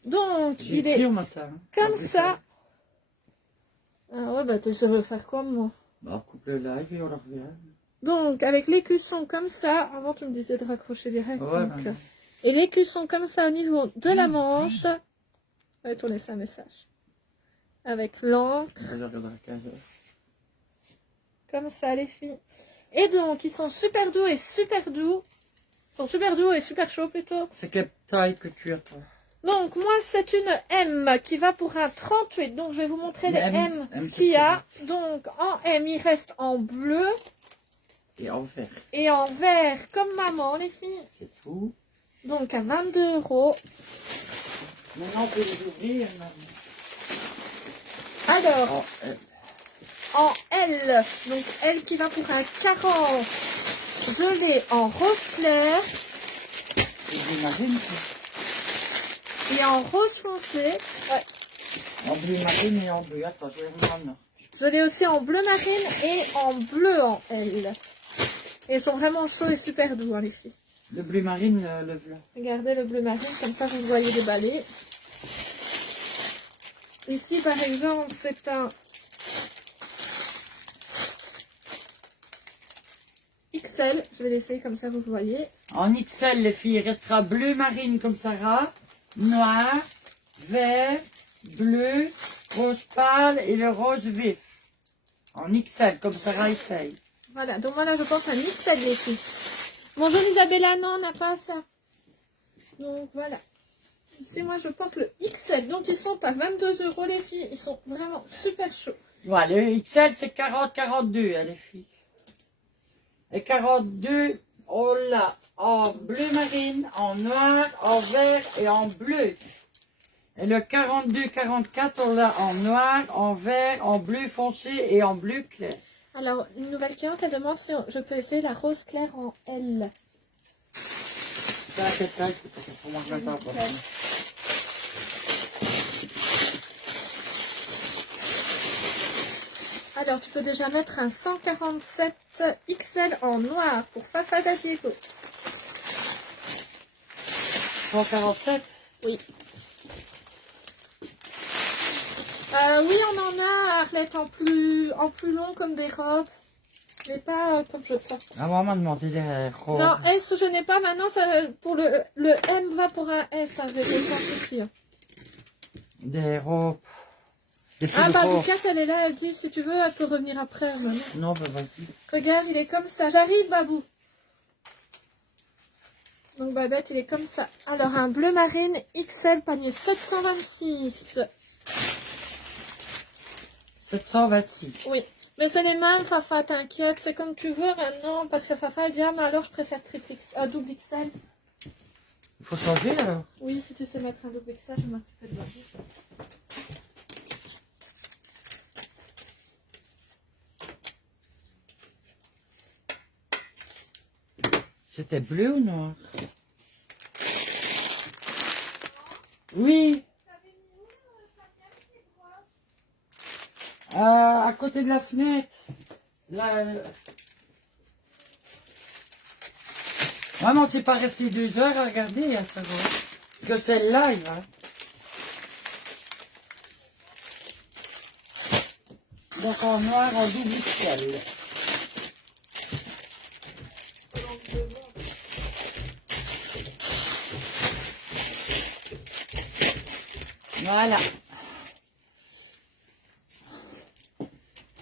Donc, J'ai il écrit est au matin. comme ça. Ah ouais, bah tu sais faire quoi, moi? Bah, on coupe le live et on le revient. Donc, avec l'écusson comme ça. Avant, tu me disais de raccrocher direct. Ouais, donc, ben, et l'écusson comme ça au niveau de la manche. Je vais tourner ça un message. Avec l'encre. je regarderai à 15 h. Comme ça, les filles. Et donc, ils sont super doux et super doux. Ils sont super doux et super chauds, plutôt. C'est quelle taille que tu as, toi? Donc, moi, c'est une M qui va pour un 38. Donc, je vais vous montrer les M qu'il y a. Donc, en M, il reste en bleu. Et en vert. Et en vert, comme maman, les filles. C'est tout. Donc, à 22 €. Maintenant, on peut les ouvrir, maman. Alors, Oh, elle. en L, donc L qui va pour un 40. Je l'ai en rose clair. Et bleu marine, ça. Et en rose foncé. Ouais. En bleu marine et en bleu. Attends, je vais reprendre. Je l'ai aussi en bleu marine et en bleu en L. Et ils sont vraiment chauds et super doux, hein, les filles. Le bleu marine, le blanc. Regardez le bleu marine, comme ça vous le voyez déballer. Ici, par exemple, c'est un XL. Je vais laisser comme ça vous le voyez. En XL, les filles, il restera bleu marine comme Sarah, noir, vert, bleu, rose pâle et le rose vif. En XL, comme Sarah essaye. Voilà, donc moi là je porte un XL, les filles. Bonjour Isabella, non, on n'a pas ça. Donc voilà. Ici, moi je porte le XL. Donc ils sont à 22 € les filles. Ils sont vraiment super chauds. Voilà, le XL, c'est 40-42, hein, les filles. Et 42, on l'a en bleu marine, en noir, en vert et en bleu. Et le 42-44, on l'a en noir, en vert, en bleu foncé et en bleu clair. Alors, une nouvelle cliente, elle demande si je peux essayer la rose claire en L. C'est à quelle taille? Pour moi, je l'entends pas. Alors, tu peux déjà mettre un 147 XL en noir pour Fafada Diego. 147? Oui. Oui, on en a, Arlette, en plus long comme des robes. Mais pas comme je fais. Ah, maman m'a demandé des robes. Non, S, je n'ai pas. Maintenant, ça, pour le M va pour un S, avec aucun souci. Des robes. Les Ah fils bah gros. Bouquette, elle est là, elle dit si tu veux, elle peut revenir après. Maman. Non, bah vas-y. Regarde, il est comme ça. J'arrive, Babou. Donc Babette, il est comme ça. Alors un bleu marine XL panier 726. 726. Oui. Mais c'est les mêmes, Fafa, t'inquiète. C'est comme tu veux maintenant. Parce que Fafa, elle dit, ah, mais alors je préfère double XL. Il faut changer alors. Oui, si tu sais mettre un double XL, je m'occupe de Babou. C'était bleu ou noir? Oui. À côté de la fenêtre. Là. Maman, tu n'es pas resté 2 heures à regarder à savoir. Parce que c'est live, hein. Donc en noir, en double XL. Voilà.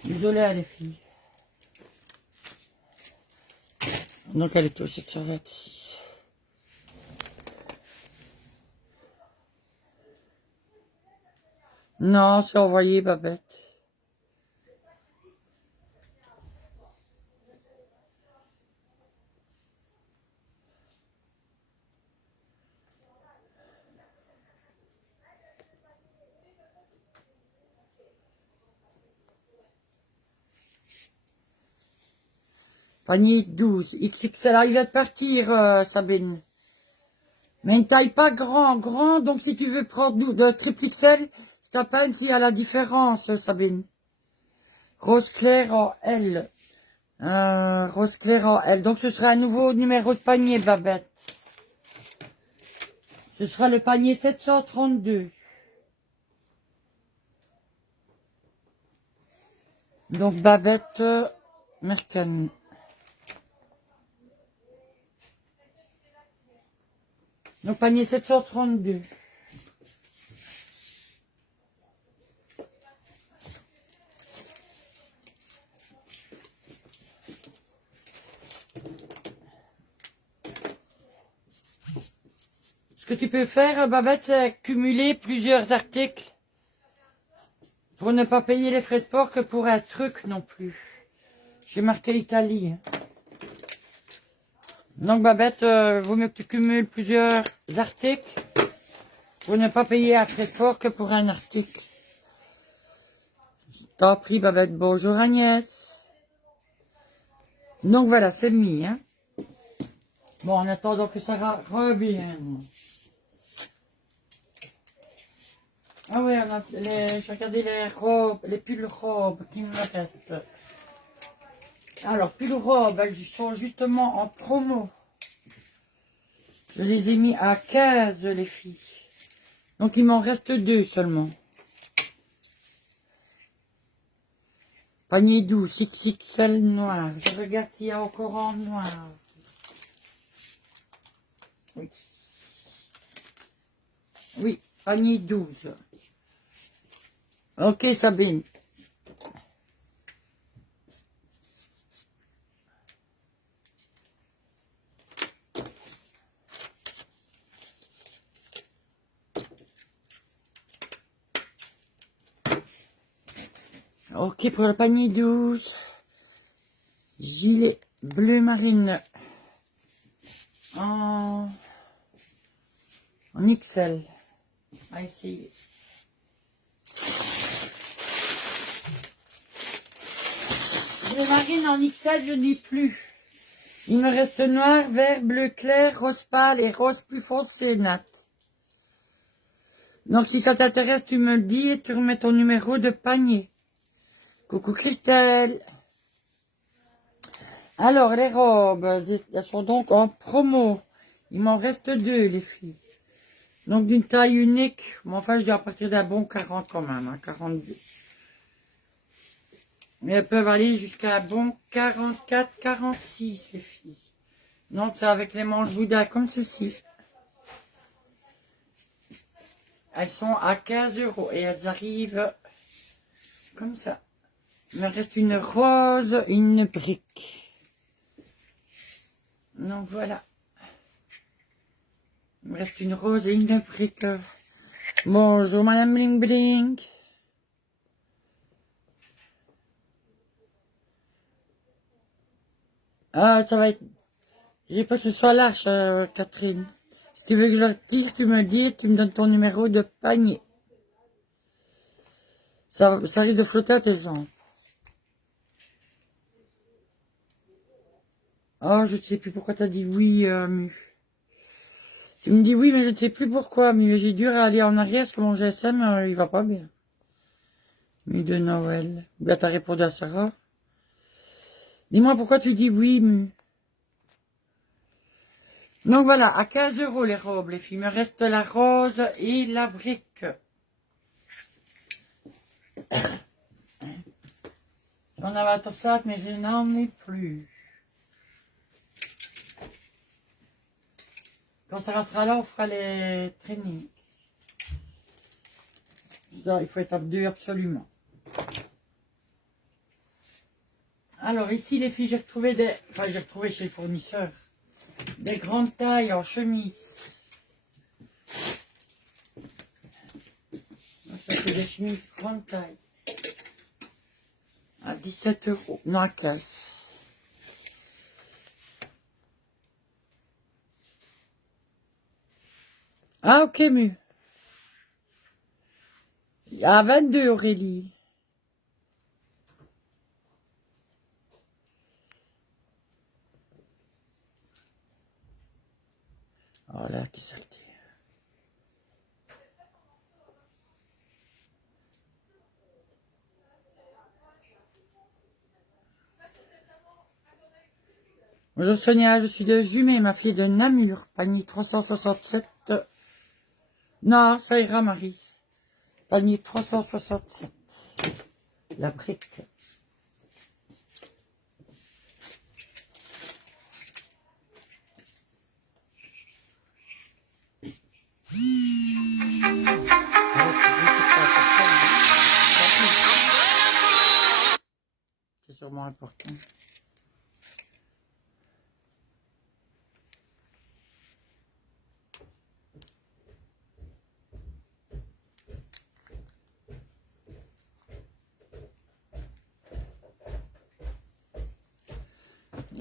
Désolée les filles. Donc elle est au 726. Non, c'est envoyé Babette. Panier 12, XXL, il va de partir, Sabine. Mais une taille pas grand, donc si tu veux prendre de triple XL, c'est à peine s'il y a la différence, Sabine. Rose clair en L. Rose clair en L. Donc ce sera un nouveau numéro de panier, Babette. Ce sera le panier 732. Donc Babette Mercani. Donc panier 732. Ce que tu peux faire, Babette, c'est cumuler plusieurs articles pour ne pas payer les frais de port que pour un truc non plus. J'ai marqué Italie. Donc Babette, vaut mieux que tu cumules plusieurs articles pour ne pas payer un frais de port que pour un article. T'en prie Babette, bonjour Agnès. Donc voilà, c'est mis. Hein. Bon, en attendant que ça revienne. Ah ouais, j'ai regardé les robes, les pulls robes qui me restent. Alors, pulls robes, elles sont justement en promo. Je les ai mis à 15, les filles. Donc, il m'en reste 2 seulement. Panier 12, XXL noir. Je regarde s'il y a encore en noir. Oui. Oui, panier 12. Ok, Sabine. Ok, pour le panier 12. Gilet bleu marine. En XL. On va essayer. Bleu marine en XL, je n'ai plus. Il me reste noir, vert, bleu clair, rose pâle et rose plus foncé, Nat. Donc si ça t'intéresse, tu me le dis et tu remets ton numéro de panier. Coucou Christelle. Alors les robes, elles sont donc en promo. Il m'en reste 2, les filles. Donc d'une taille unique. Mais enfin, je dois partir d'un bon 40 quand même, hein, 42. Mais elles peuvent aller jusqu'à un bon 44, 46, les filles. Donc c'est avec les manches Bouddha comme ceci. Elles sont à 15 € et elles arrivent Comme ça. Il me reste une rose et une brique. Donc voilà. Il me reste une rose et une brique. Bonjour Madame Bling Bling. Ah, ça va être... J'ai pas que ce soit lâche, Catherine. Si tu veux que je le retire, tu me dis, tu me donnes ton numéro de panier. Ça risque de flotter à tes jambes. Oh, je ne sais plus pourquoi t'as dit oui, Mu. Tu me dis oui, mais je ne sais plus pourquoi, Mu. J'ai dû aller en arrière parce que mon GSM, il va pas bien. Mu de Noël. Bien, t'as répondu à Sarah. Dis-moi pourquoi tu dis oui, Mu. Donc voilà, à 15 € les robes, les filles. Il me reste la rose et la brique. J'en avais un top sac, mais je n'en ai plus. Quand Sarah sera là, on fera les trainings. Il faut être à deux absolument. Alors ici, les filles, j'ai retrouvé des... Enfin, j'ai retrouvé chez le fournisseur. Des grandes tailles en chemise. Donc, ça fait des chemises grande taille. À 17 €. Non, à 15. Ah, ok, Mu. À 22, Aurélie. Oh là, qui c'est que t'es? Bonjour Sonia, je suis de Jumet, ma fille de Namur, panier 367. Non, ça ira Marie. Panier 367. La brique. C'est sûrement important.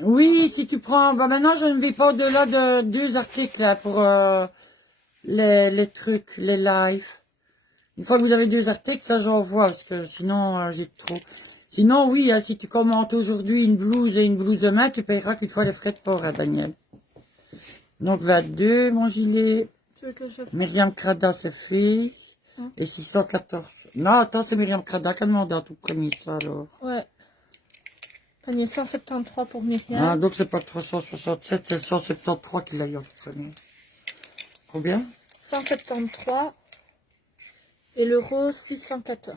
Oui, si tu prends... Bah maintenant, je ne vais pas au-delà de 2 articles là, pour les trucs, les lives. Une fois que vous avez 2 articles, ça j'envoie, parce que sinon, j'ai trop. Sinon, oui, hein, si tu commentes aujourd'hui une blouse et une blouse de main, tu payeras qu'une fois les frais de port, hein, Daniel. Donc 22, mon gilet. Tu veux que je... Myriam Crada, c'est fait. Et 614. Non, attends, c'est Myriam Crada qui a demandé en tout premier ça, alors. Ouais. Panier 173 pour Myriam. Ah, donc c'est pas 367, c'est 173 qu'il a eu en tout premier. Combien? 173. Et le rose, 614.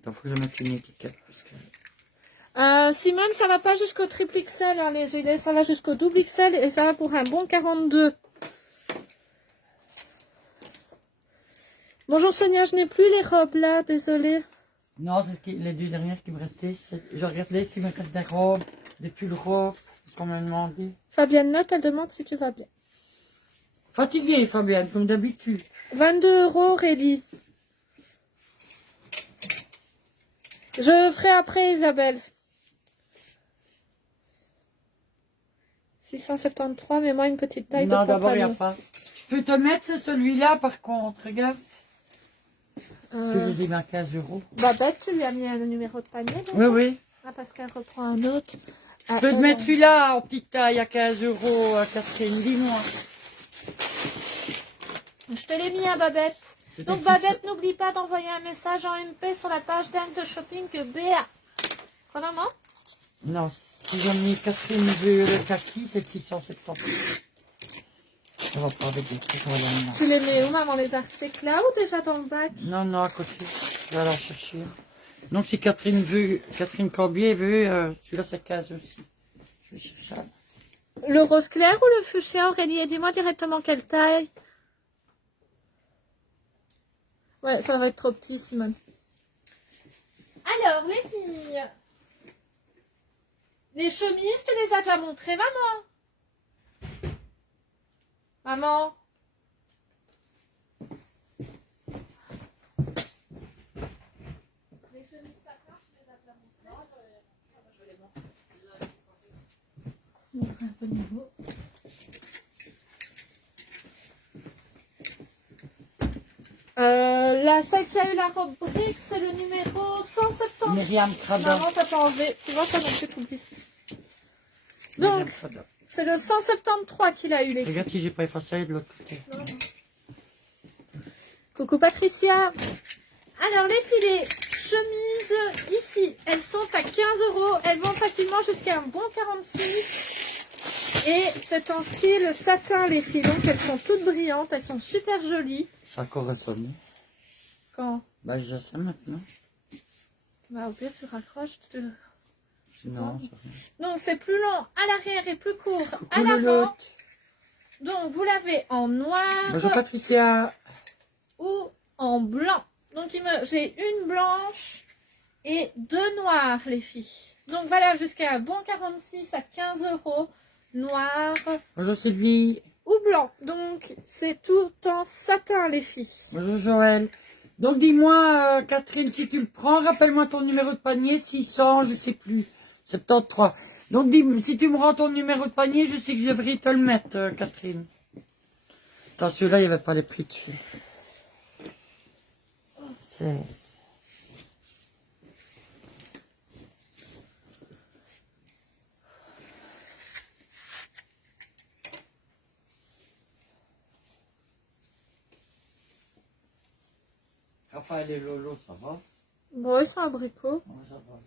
Attends, faut que je mette une étiquette. Parce que... Simone, ça va pas jusqu'au triple XL, hein, les gilets. Ça va jusqu'au double XL et ça va pour un bon 42. Bonjour Sonia, je n'ai plus les robes là, désolée. Non, c'est les 2 dernières qui me restaient. Je regardais s'il me reste des robes, des pulls robes, parce qu'on m'a demandé. Fabienne Note, elle demande si tu vas bien. Fatiguée, Fabienne, comme d'habitude. 22 € Aurélie. Je ferai après Isabelle. 673, mais moi une petite taille Non, de d'abord, il n'y a pantalon. pas. Je peux te mettre celui-là, par contre, regarde. Je les ai mis à 15 €. Babette, tu lui as mis le numéro de panier déjà? Oui, oui. Ah, parce qu'elle reprend un autre. Je peux te mettre celui-là en petite taille à 15 €, Catherine, dis-moi. Je te l'ai mis à Babette. Donc Babette, n'oublie pas d'envoyer un message en MP sur la page d'Anne de shopping que BA. Quoi, maman? Non, si j'en ai Catherine veut le kaki, c'est 670. Ça va pas avec des trucs, voilà, non. Tu les mets où, maman, les articles là ou déjà dans le bac? Non, non, à côté. Je vais aller en chercher. Donc si Catherine Cambier veut, celui-là c'est 15 aussi. Je vais chercher. Le rose clair ou le fuchsia, Aurélie? Et dis-moi directement quelle taille. Ouais, ça va être trop petit, Simone. Alors, les filles. Les chemises, tu les as déjà montrées, maman? Maman? Les chemises satin, tu les as déjà montrées? Je vais les montrer un peu de nouveau. Celle qui a eu la robe brique, c'est le numéro 170. Myriam Crada. Maman, t'as pas enlevé. Tu vois, ça non plus, t'oublies. Donc, c'est le 173 qu'il a eu, les filles. Regarde si j'ai pas effacé de l'autre côté. Non. Coucou Patricia. Alors, les filets, chemises, ici, elles sont à 15 €. Elles vont facilement jusqu'à un bon 46. Et c'est en style satin, les filles. Donc, elles sont toutes brillantes. Elles sont super jolies. Ça a encore ressonné. Quand? Bah, je sais maintenant. Bah, au pire, tu raccroches. Sinon, ça rien. Donc, c'est plus long à l'arrière et plus court à Coucou l'avant. Lolotte. Donc, vous l'avez en noir Bonjour Patricia. ou en blanc. Donc, j'ai une blanche et deux noires, les filles. Donc, voilà, jusqu'à un bon 46 à 15 €. Noir Bonjour Sylvie. ou blanc. Donc, c'est tout en satin, les filles. Bonjour Joël. Donc dis-moi, Catherine, si tu le prends, rappelle-moi ton numéro de panier, 600, je sais plus, 73. Donc dis si tu me rends ton numéro de panier, je sais que je devrais te le mettre, Catherine. Attends, celui-là, il n'y avait pas les prix dessus. 16. Raphaël et Lolo, ça va? Bon, ils sont abricots. Ouais, ça va.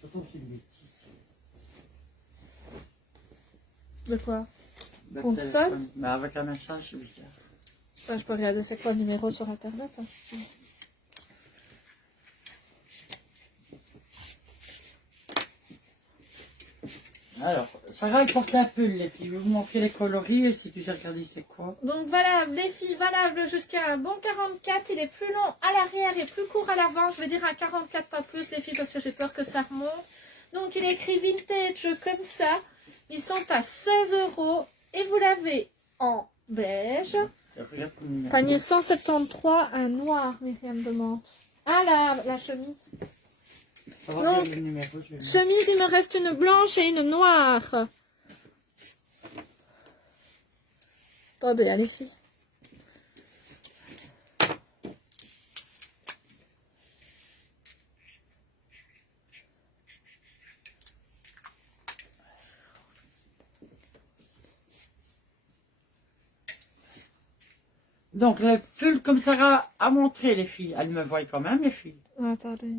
Surtout c'est une bêtise. De quoi? Le Pour téléphone. ça? Mais avec un message, c'est bizarre. Enfin, je peux regarder c'est quoi le numéro sur internet. Hein. Alors, Sarah, elle porte un pull, les filles. Je vais vous montrer les coloris et si tu sais regarder c'est quoi. Donc voilà, les filles, valable jusqu'à un bon 44. Il est plus long à l'arrière et plus court à l'avant. Je vais dire un 44, pas plus, les filles, parce que j'ai peur que ça remonte. Donc il est écrit vintage comme ça. Ils sont à 16 € et vous l'avez en beige. Regarde le numéro. Panier 173, un noir, Myriam demande. Ah, la chemise. Ça va Donc, bien le numéro, je vais le Chemise, il me reste une blanche et une noire. Attendez, hein, les filles. Donc, le pull comme Sarah a montré, les filles. Elle me voit quand même, les filles. Attendez.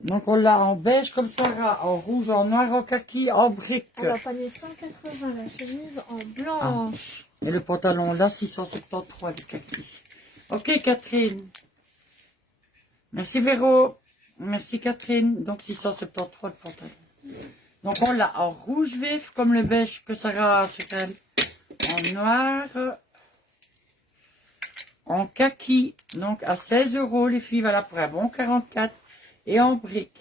Donc, on l'a en beige comme Sarah, en rouge, en noir, en kaki, en brique. Alors, panier 180, la chemise en blanche. Et le pantalon là, 673, le kaki. Ok, Catherine. Merci, Véro. Merci, Catherine. Donc, 673, le pantalon. Donc, on l'a en rouge vif, comme le beige que Sarah a sur elle. En noir. En kaki. Donc, à 16 € les filles. Voilà, pour un bon 44. Et en brique.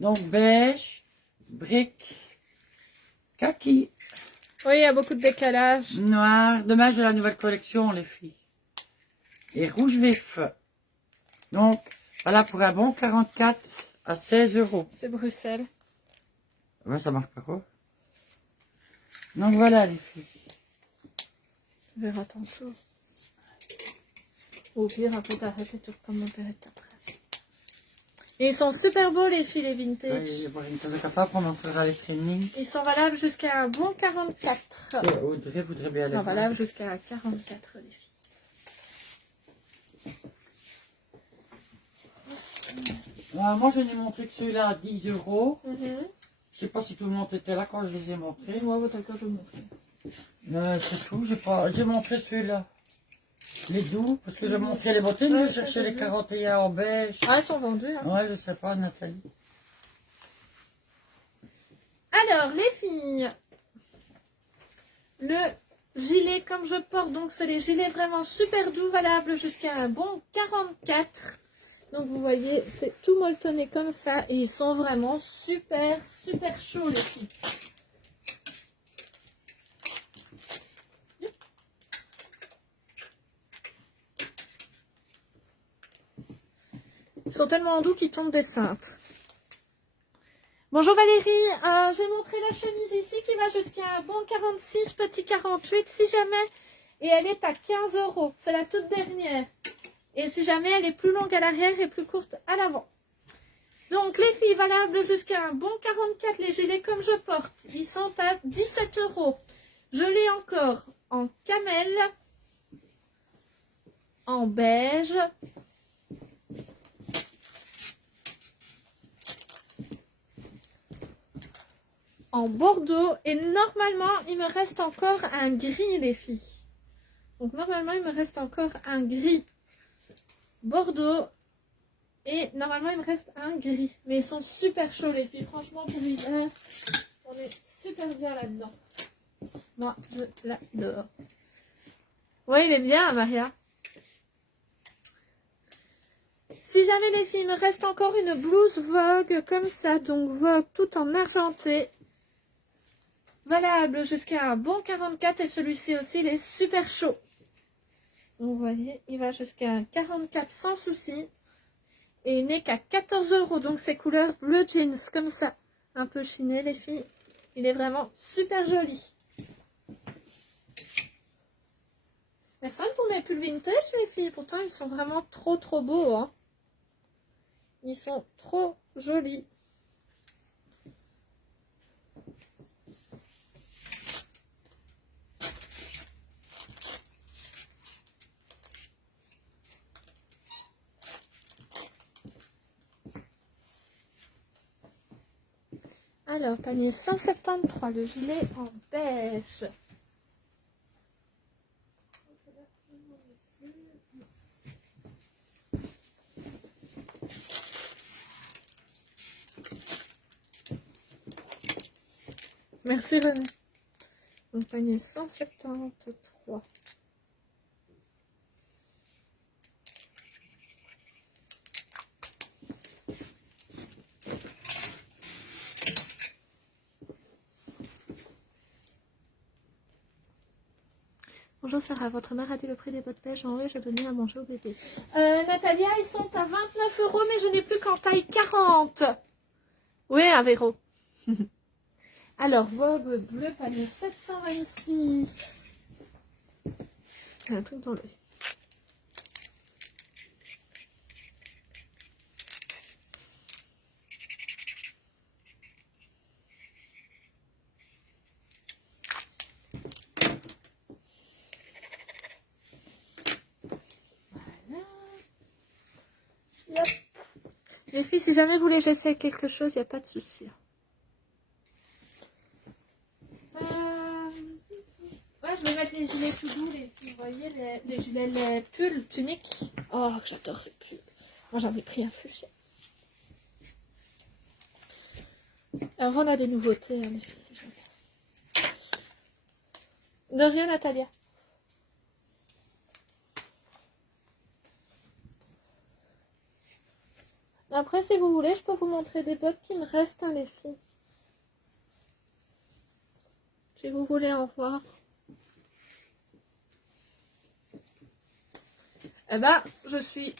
Donc, beige, brique, kaki. Oui, il y a beaucoup de décalage. Noir. Demain, j'ai la nouvelle collection, les filles. Et rouge vif. Donc, voilà pour un bon 44 à 16 €. C'est Bruxelles. Ouais, ça marque pas quoi. Donc, voilà, les filles. On verra tantôt. Au pire, après, t'arrêtes et tu recommences après. Et ils sont super beaux, les filles, les vintage. Il y a une tasse de café, après on en fera les trainings. Ils sont valables jusqu'à un bon 44. Et Audrey voudrait bien aller Non, voir. valables jusqu'à 44, les filles. Moi, je n'ai montré que celui-là à 10 €. Mhm. Je sais pas si tout le monde était là quand je les ai montrés. Moi, votre cas, je vous montre. C'est tout, j'ai montré celui-là. Les doux, parce que j'ai montré les bottines, Ouais, je ça, cherchais j'ai les vu. 41 en beige. Ah, ils sont vendus, hein. Ouais, je sais pas, Nathalie. Alors, les filles, le gilet comme je porte, donc c'est les gilets vraiment super doux, valables jusqu'à un bon 44. Donc vous voyez, c'est tout molletonné comme ça et ils sont vraiment super, super chauds les filles. Ils sont tellement doux qu'ils tombent des cintres. Bonjour Valérie, j'ai montré la chemise ici qui va jusqu'à un bon 46, petit 48 si jamais. Et elle est à 15 €. C'est la toute dernière. Et si jamais elle est plus longue à l'arrière et plus courte à l'avant. Donc les filles valables jusqu'à un bon 44, les gilets comme je porte, ils sont à 17 €. Je l'ai encore en camel, en beige, en bordeaux et normalement il me reste encore un gris les filles. Donc normalement il me reste encore un gris bordeaux et normalement il me reste un gris. Mais ils sont super chauds les filles, franchement pour l'hiver, on est super bien là-dedans. Moi je l'adore. Ouais il est bien Maria. Si jamais les filles, il me reste encore une blouse Vogue comme ça, donc Vogue tout en argenté. Valable jusqu'à un bon 44 et celui-ci aussi il est super chaud. Donc vous voyez, il va jusqu'à un 44 sans souci. Et il n'est qu'à 14 €, donc c'est couleur bleu jeans comme ça. Un peu chiné les filles. Il est vraiment super joli. Personne pour mes pulls vintage les filles, pourtant ils sont vraiment trop beaux. Hein. Ils sont trop jolis. Alors, panier 173, le gilet en beige. Merci René. Donc, panier 173. Bonjour Sarah, votre mère a dit le prix des bottes beige en haut et je donnais à manger au bébé. Natalia, ils sont à 29 € mais je n'ai plus qu'en taille 40. Oui, un Véro. Alors, Vogue bleu panier 726. Un truc dans l'œil. Yep. Les filles, si jamais vous voulez j'essaie quelque chose, il n'y a pas de souci. Ouais, je vais mettre les gilets tout doux, les filles. Vous voyez, les gilets, les pulls, tuniques. Oh, j'adore ces pulls. Moi, j'en ai pris un fuchsia. Alors, on a des nouveautés, hein, les filles, si jamais. De rien, Natalia. Après, si vous voulez, je peux vous montrer des bottes qui me restent, hein, les filles. Si vous voulez en voir. Eh ben, je suis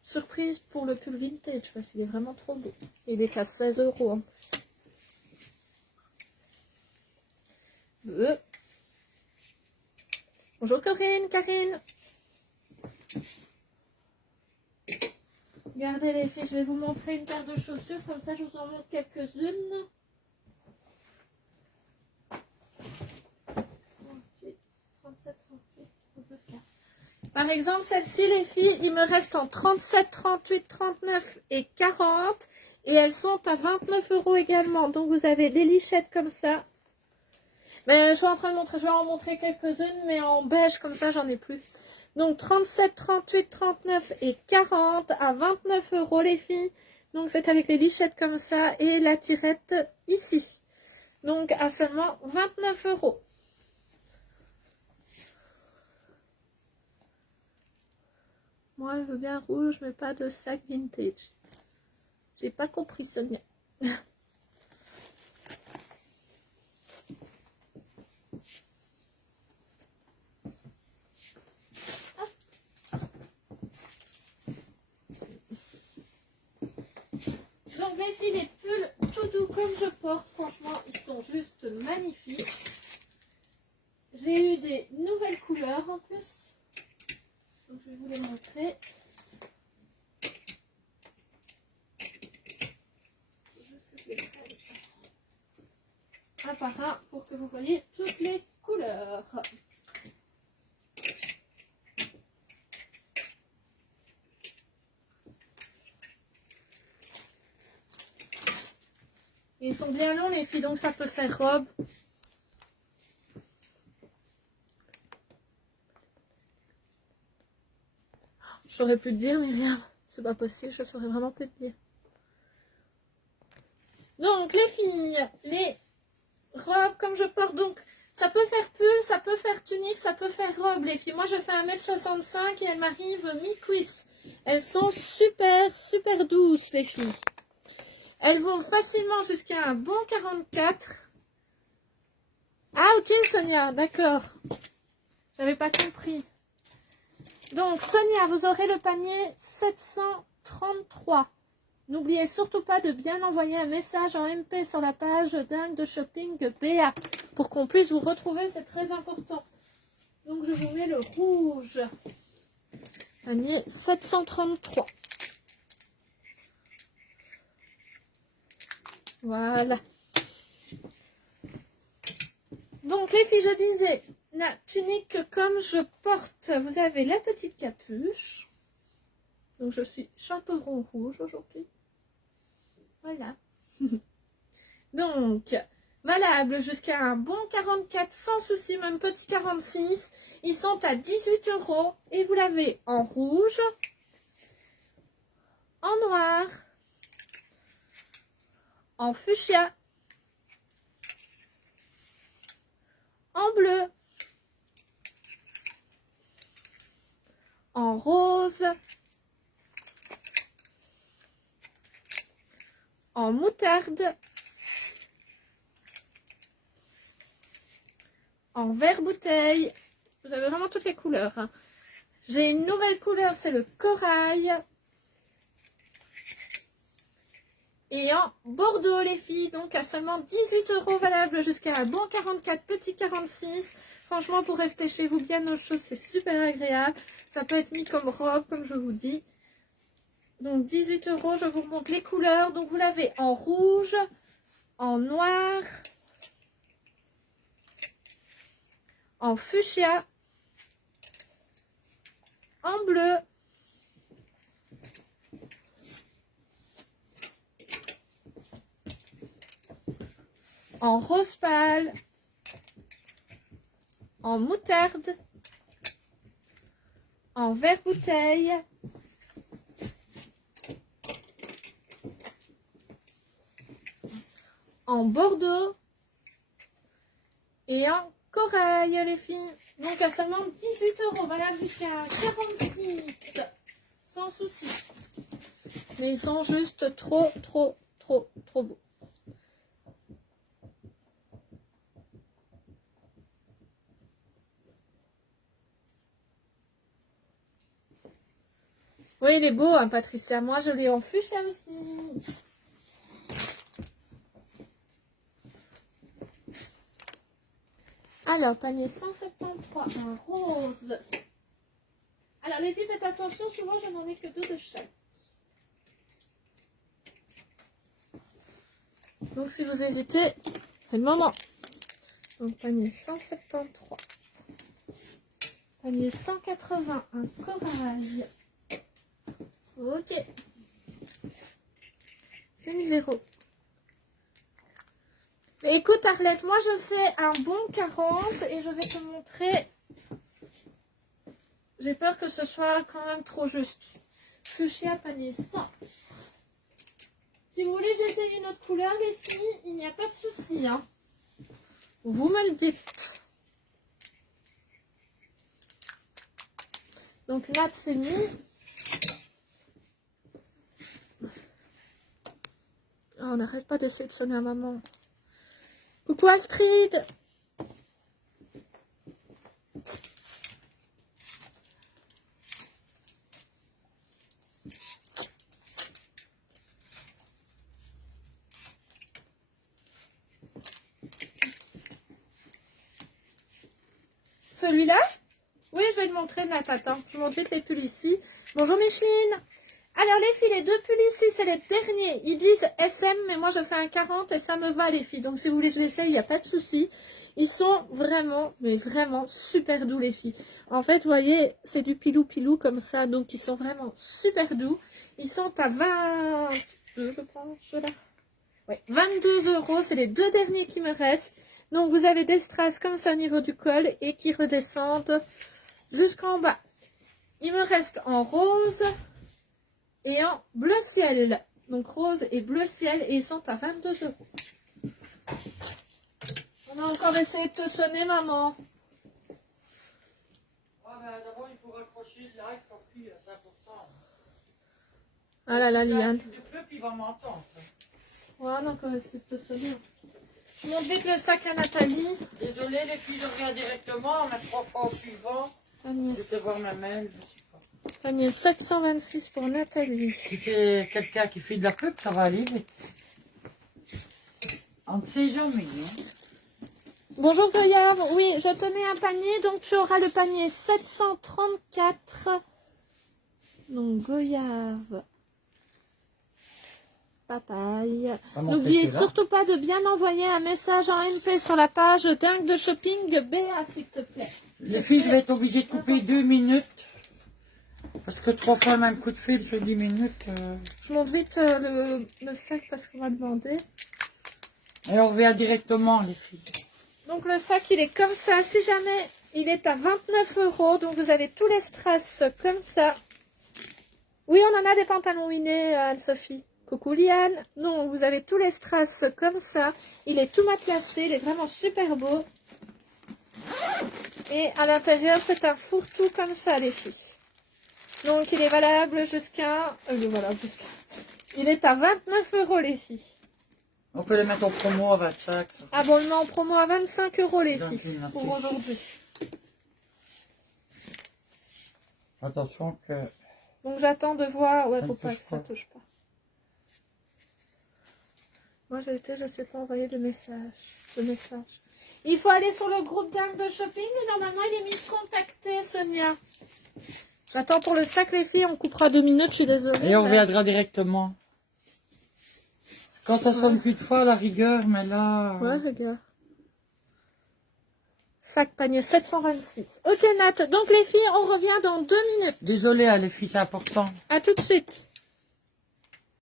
surprise pour le pull vintage parce qu'il est vraiment trop beau. Il est qu'à 16 € en plus. Bonjour Corinne, Karine. Regardez les filles, je vais vous montrer une paire de chaussures, comme ça je vous en montre quelques-unes. 38, 37, 38, 34. Par exemple, celle-ci, les filles, il me reste en 37, 38, 39 et 40. Et elles sont à 29 € également. Donc, vous avez des lichettes comme ça. Mais je suis en train de montrer, je vais en montrer quelques-unes, mais en beige comme ça, j'en ai plus. Donc, 37, 38, 39 et 40 à 29 € les filles. Donc, c'est avec les lichettes comme ça et la tirette ici. Donc à seulement 29 €. Moi, je veux bien rouge, mais pas de sac vintage. J'ai pas compris ce lien. Donc les filles, les pulls tout doux comme je porte, franchement, ils sont juste magnifiques. J'ai eu des nouvelles couleurs en plus. Donc je vais vous les montrer. Un par un pour que vous voyez toutes les couleurs. Ils sont bien longs les filles, donc ça peut faire robe. Je saurais plus te dire, Myriam. C'est pas possible, je saurais vraiment plus te dire. Donc les filles, les robes comme je porte, donc ça peut faire pull, ça peut faire tunique, ça peut faire robe les filles. Moi je fais 1m65 et elles m'arrivent mi-cuisse. Elles sont super, super douces les filles. Elles vont facilement jusqu'à un bon 44. Ah ok Sonia, d'accord. J'avais pas compris. Donc Sonia, vous aurez le panier 733. N'oubliez surtout pas de bien envoyer un message en MP sur la page dingue de shopping BA pour qu'on puisse vous retrouver, c'est très important. Donc je vous mets le rouge. Panier 733. Voilà. Donc les filles, je disais, la tunique comme je porte, vous avez la petite capuche. Donc je suis chaperon rouge aujourd'hui. Voilà. Donc, valable jusqu'à un bon 44 sans souci, même petit 46. Ils sont à 18 € et vous l'avez en rouge, en noir, en fuchsia, en bleu, en rose, en moutarde, en vert bouteille. Vous avez vraiment toutes les couleurs. Hein. J'ai une nouvelle couleur, c'est le corail. Et en bordeaux les filles, donc à seulement 18 € valable jusqu'à un bon 44, petit 46. Franchement, pour rester chez vous bien au chaud, c'est super agréable. Ça peut être mis comme robe, comme je vous dis. Donc 18 €, je vous montre les couleurs. Donc vous l'avez en rouge, en noir, en fuchsia, en bleu, en rose pâle, en moutarde, en vert bouteille, en bordeaux et en corail les filles. Donc à seulement 18 €, valable jusqu'à 46 sans souci. Mais ils sont juste trop beaux. Oui, il est beau, hein, Patricia. Moi, je l'ai en fuchsia aussi. Alors, panier 173, un rose. Alors, les filles, faites attention. Souvent, je n'en ai que 2 de chaque. Donc, si vous hésitez, c'est le moment. Donc, panier 173. Panier 180, un corail. Ok. C'est 1000 €. Mais écoute Arlette, moi je fais un bon 40 et je vais te montrer. J'ai peur que ce soit quand même trop juste. Fuchsia panier 100. Si vous voulez, j'essaye une autre couleur les filles, il n'y a pas de souci. Hein. Vous me le dites. Donc Nat c'est mis. Oh, on n'arrête pas d'essayer de sonner à maman. Coucou Astrid. Celui-là? Oui, je vais le montrer, Nat. Attends, je montre vite les pulls ici. Bonjour Micheline. Alors les filles, les deux pulls ici, c'est les derniers. Ils disent SM, mais moi je fais un 40 et ça me va les filles. Donc si vous voulez que je l'essaye, il n'y a pas de souci. Ils sont vraiment, mais vraiment super doux les filles. En fait, vous voyez, c'est du pilou-pilou comme ça. Donc ils sont vraiment super doux. Ils sont à 22, je pense, là. Oui, 22 €. C'est les deux derniers qui me restent. Donc vous avez des strass comme ça au niveau du col et qui redescendent jusqu'en bas. Il me reste en rose et en bleu ciel. Donc rose et bleu ciel et ils sont à 22 €. On a encore essayé de te sonner, maman. Ouais, mais d'abord, il faut raccrocher le live, puis c'est important. Ah là là, Liane. Le peuple, il va m'entendre. Ouais, on a encore essayé de te sonner. Je montre vite le sac à Nathalie. Désolée, les filles, je reviens directement, mais 3 fois au suivant. Panier, Je vais voir ma mail, je sais pas. panier 726 pour Nathalie. Si c'est quelqu'un qui fait de la pub, ça va aller vite. On ne sait jamais, hein. Bonjour Goyave, oui, je te mets un panier, donc tu auras le panier 734. Donc Goyave, papaye. N'oubliez surtout pas de bien envoyer un message en MP sur la page Dingue de Shopping BA, s'il te plaît. Les filles, je vais être obligée de couper 2 minutes. Parce que 3 fois le même coup de fil sur 10 minutes. Je monte vite le sac parce qu'on va demander. Et on revient directement, les filles. Donc le sac, il est comme ça. Si jamais il est à 29 €, donc vous avez tous les strass comme ça. Oui, on en a des pantalons winés, Anne-Sophie. Coucou Liane. Non, vous avez tous les strass comme ça. Il est tout matelassé, il est vraiment super beau. Et à l'intérieur, c'est un fourre-tout comme ça, les filles. Donc il est valable jusqu'à... Il est à 29 €, les filles. On peut les mettre en promo à 25. Ça. Ah bon, on le met en promo à 25 €, les Donc, filles, noté. pour aujourd'hui. Attention que... Donc j'attends de voir. Ouais, Ça faut ne pas touche que ça pas. touche pas. Moi j'ai été, je sais pas envoyer de message. Il faut aller sur le groupe Dingue de Shopping et normalement il est mis contacter, Sonia. J'attends pour le sac, les filles, on coupera 2 minutes, je suis désolée. Et on mais- reviendra directement. Quand ça sonne plus de fois, à la rigueur, mais là... Ouais, regarde. Sac panier 726. Ok Nat, donc les filles, on revient dans 2 minutes. Désolée, hein, les filles, c'est important. À tout de suite.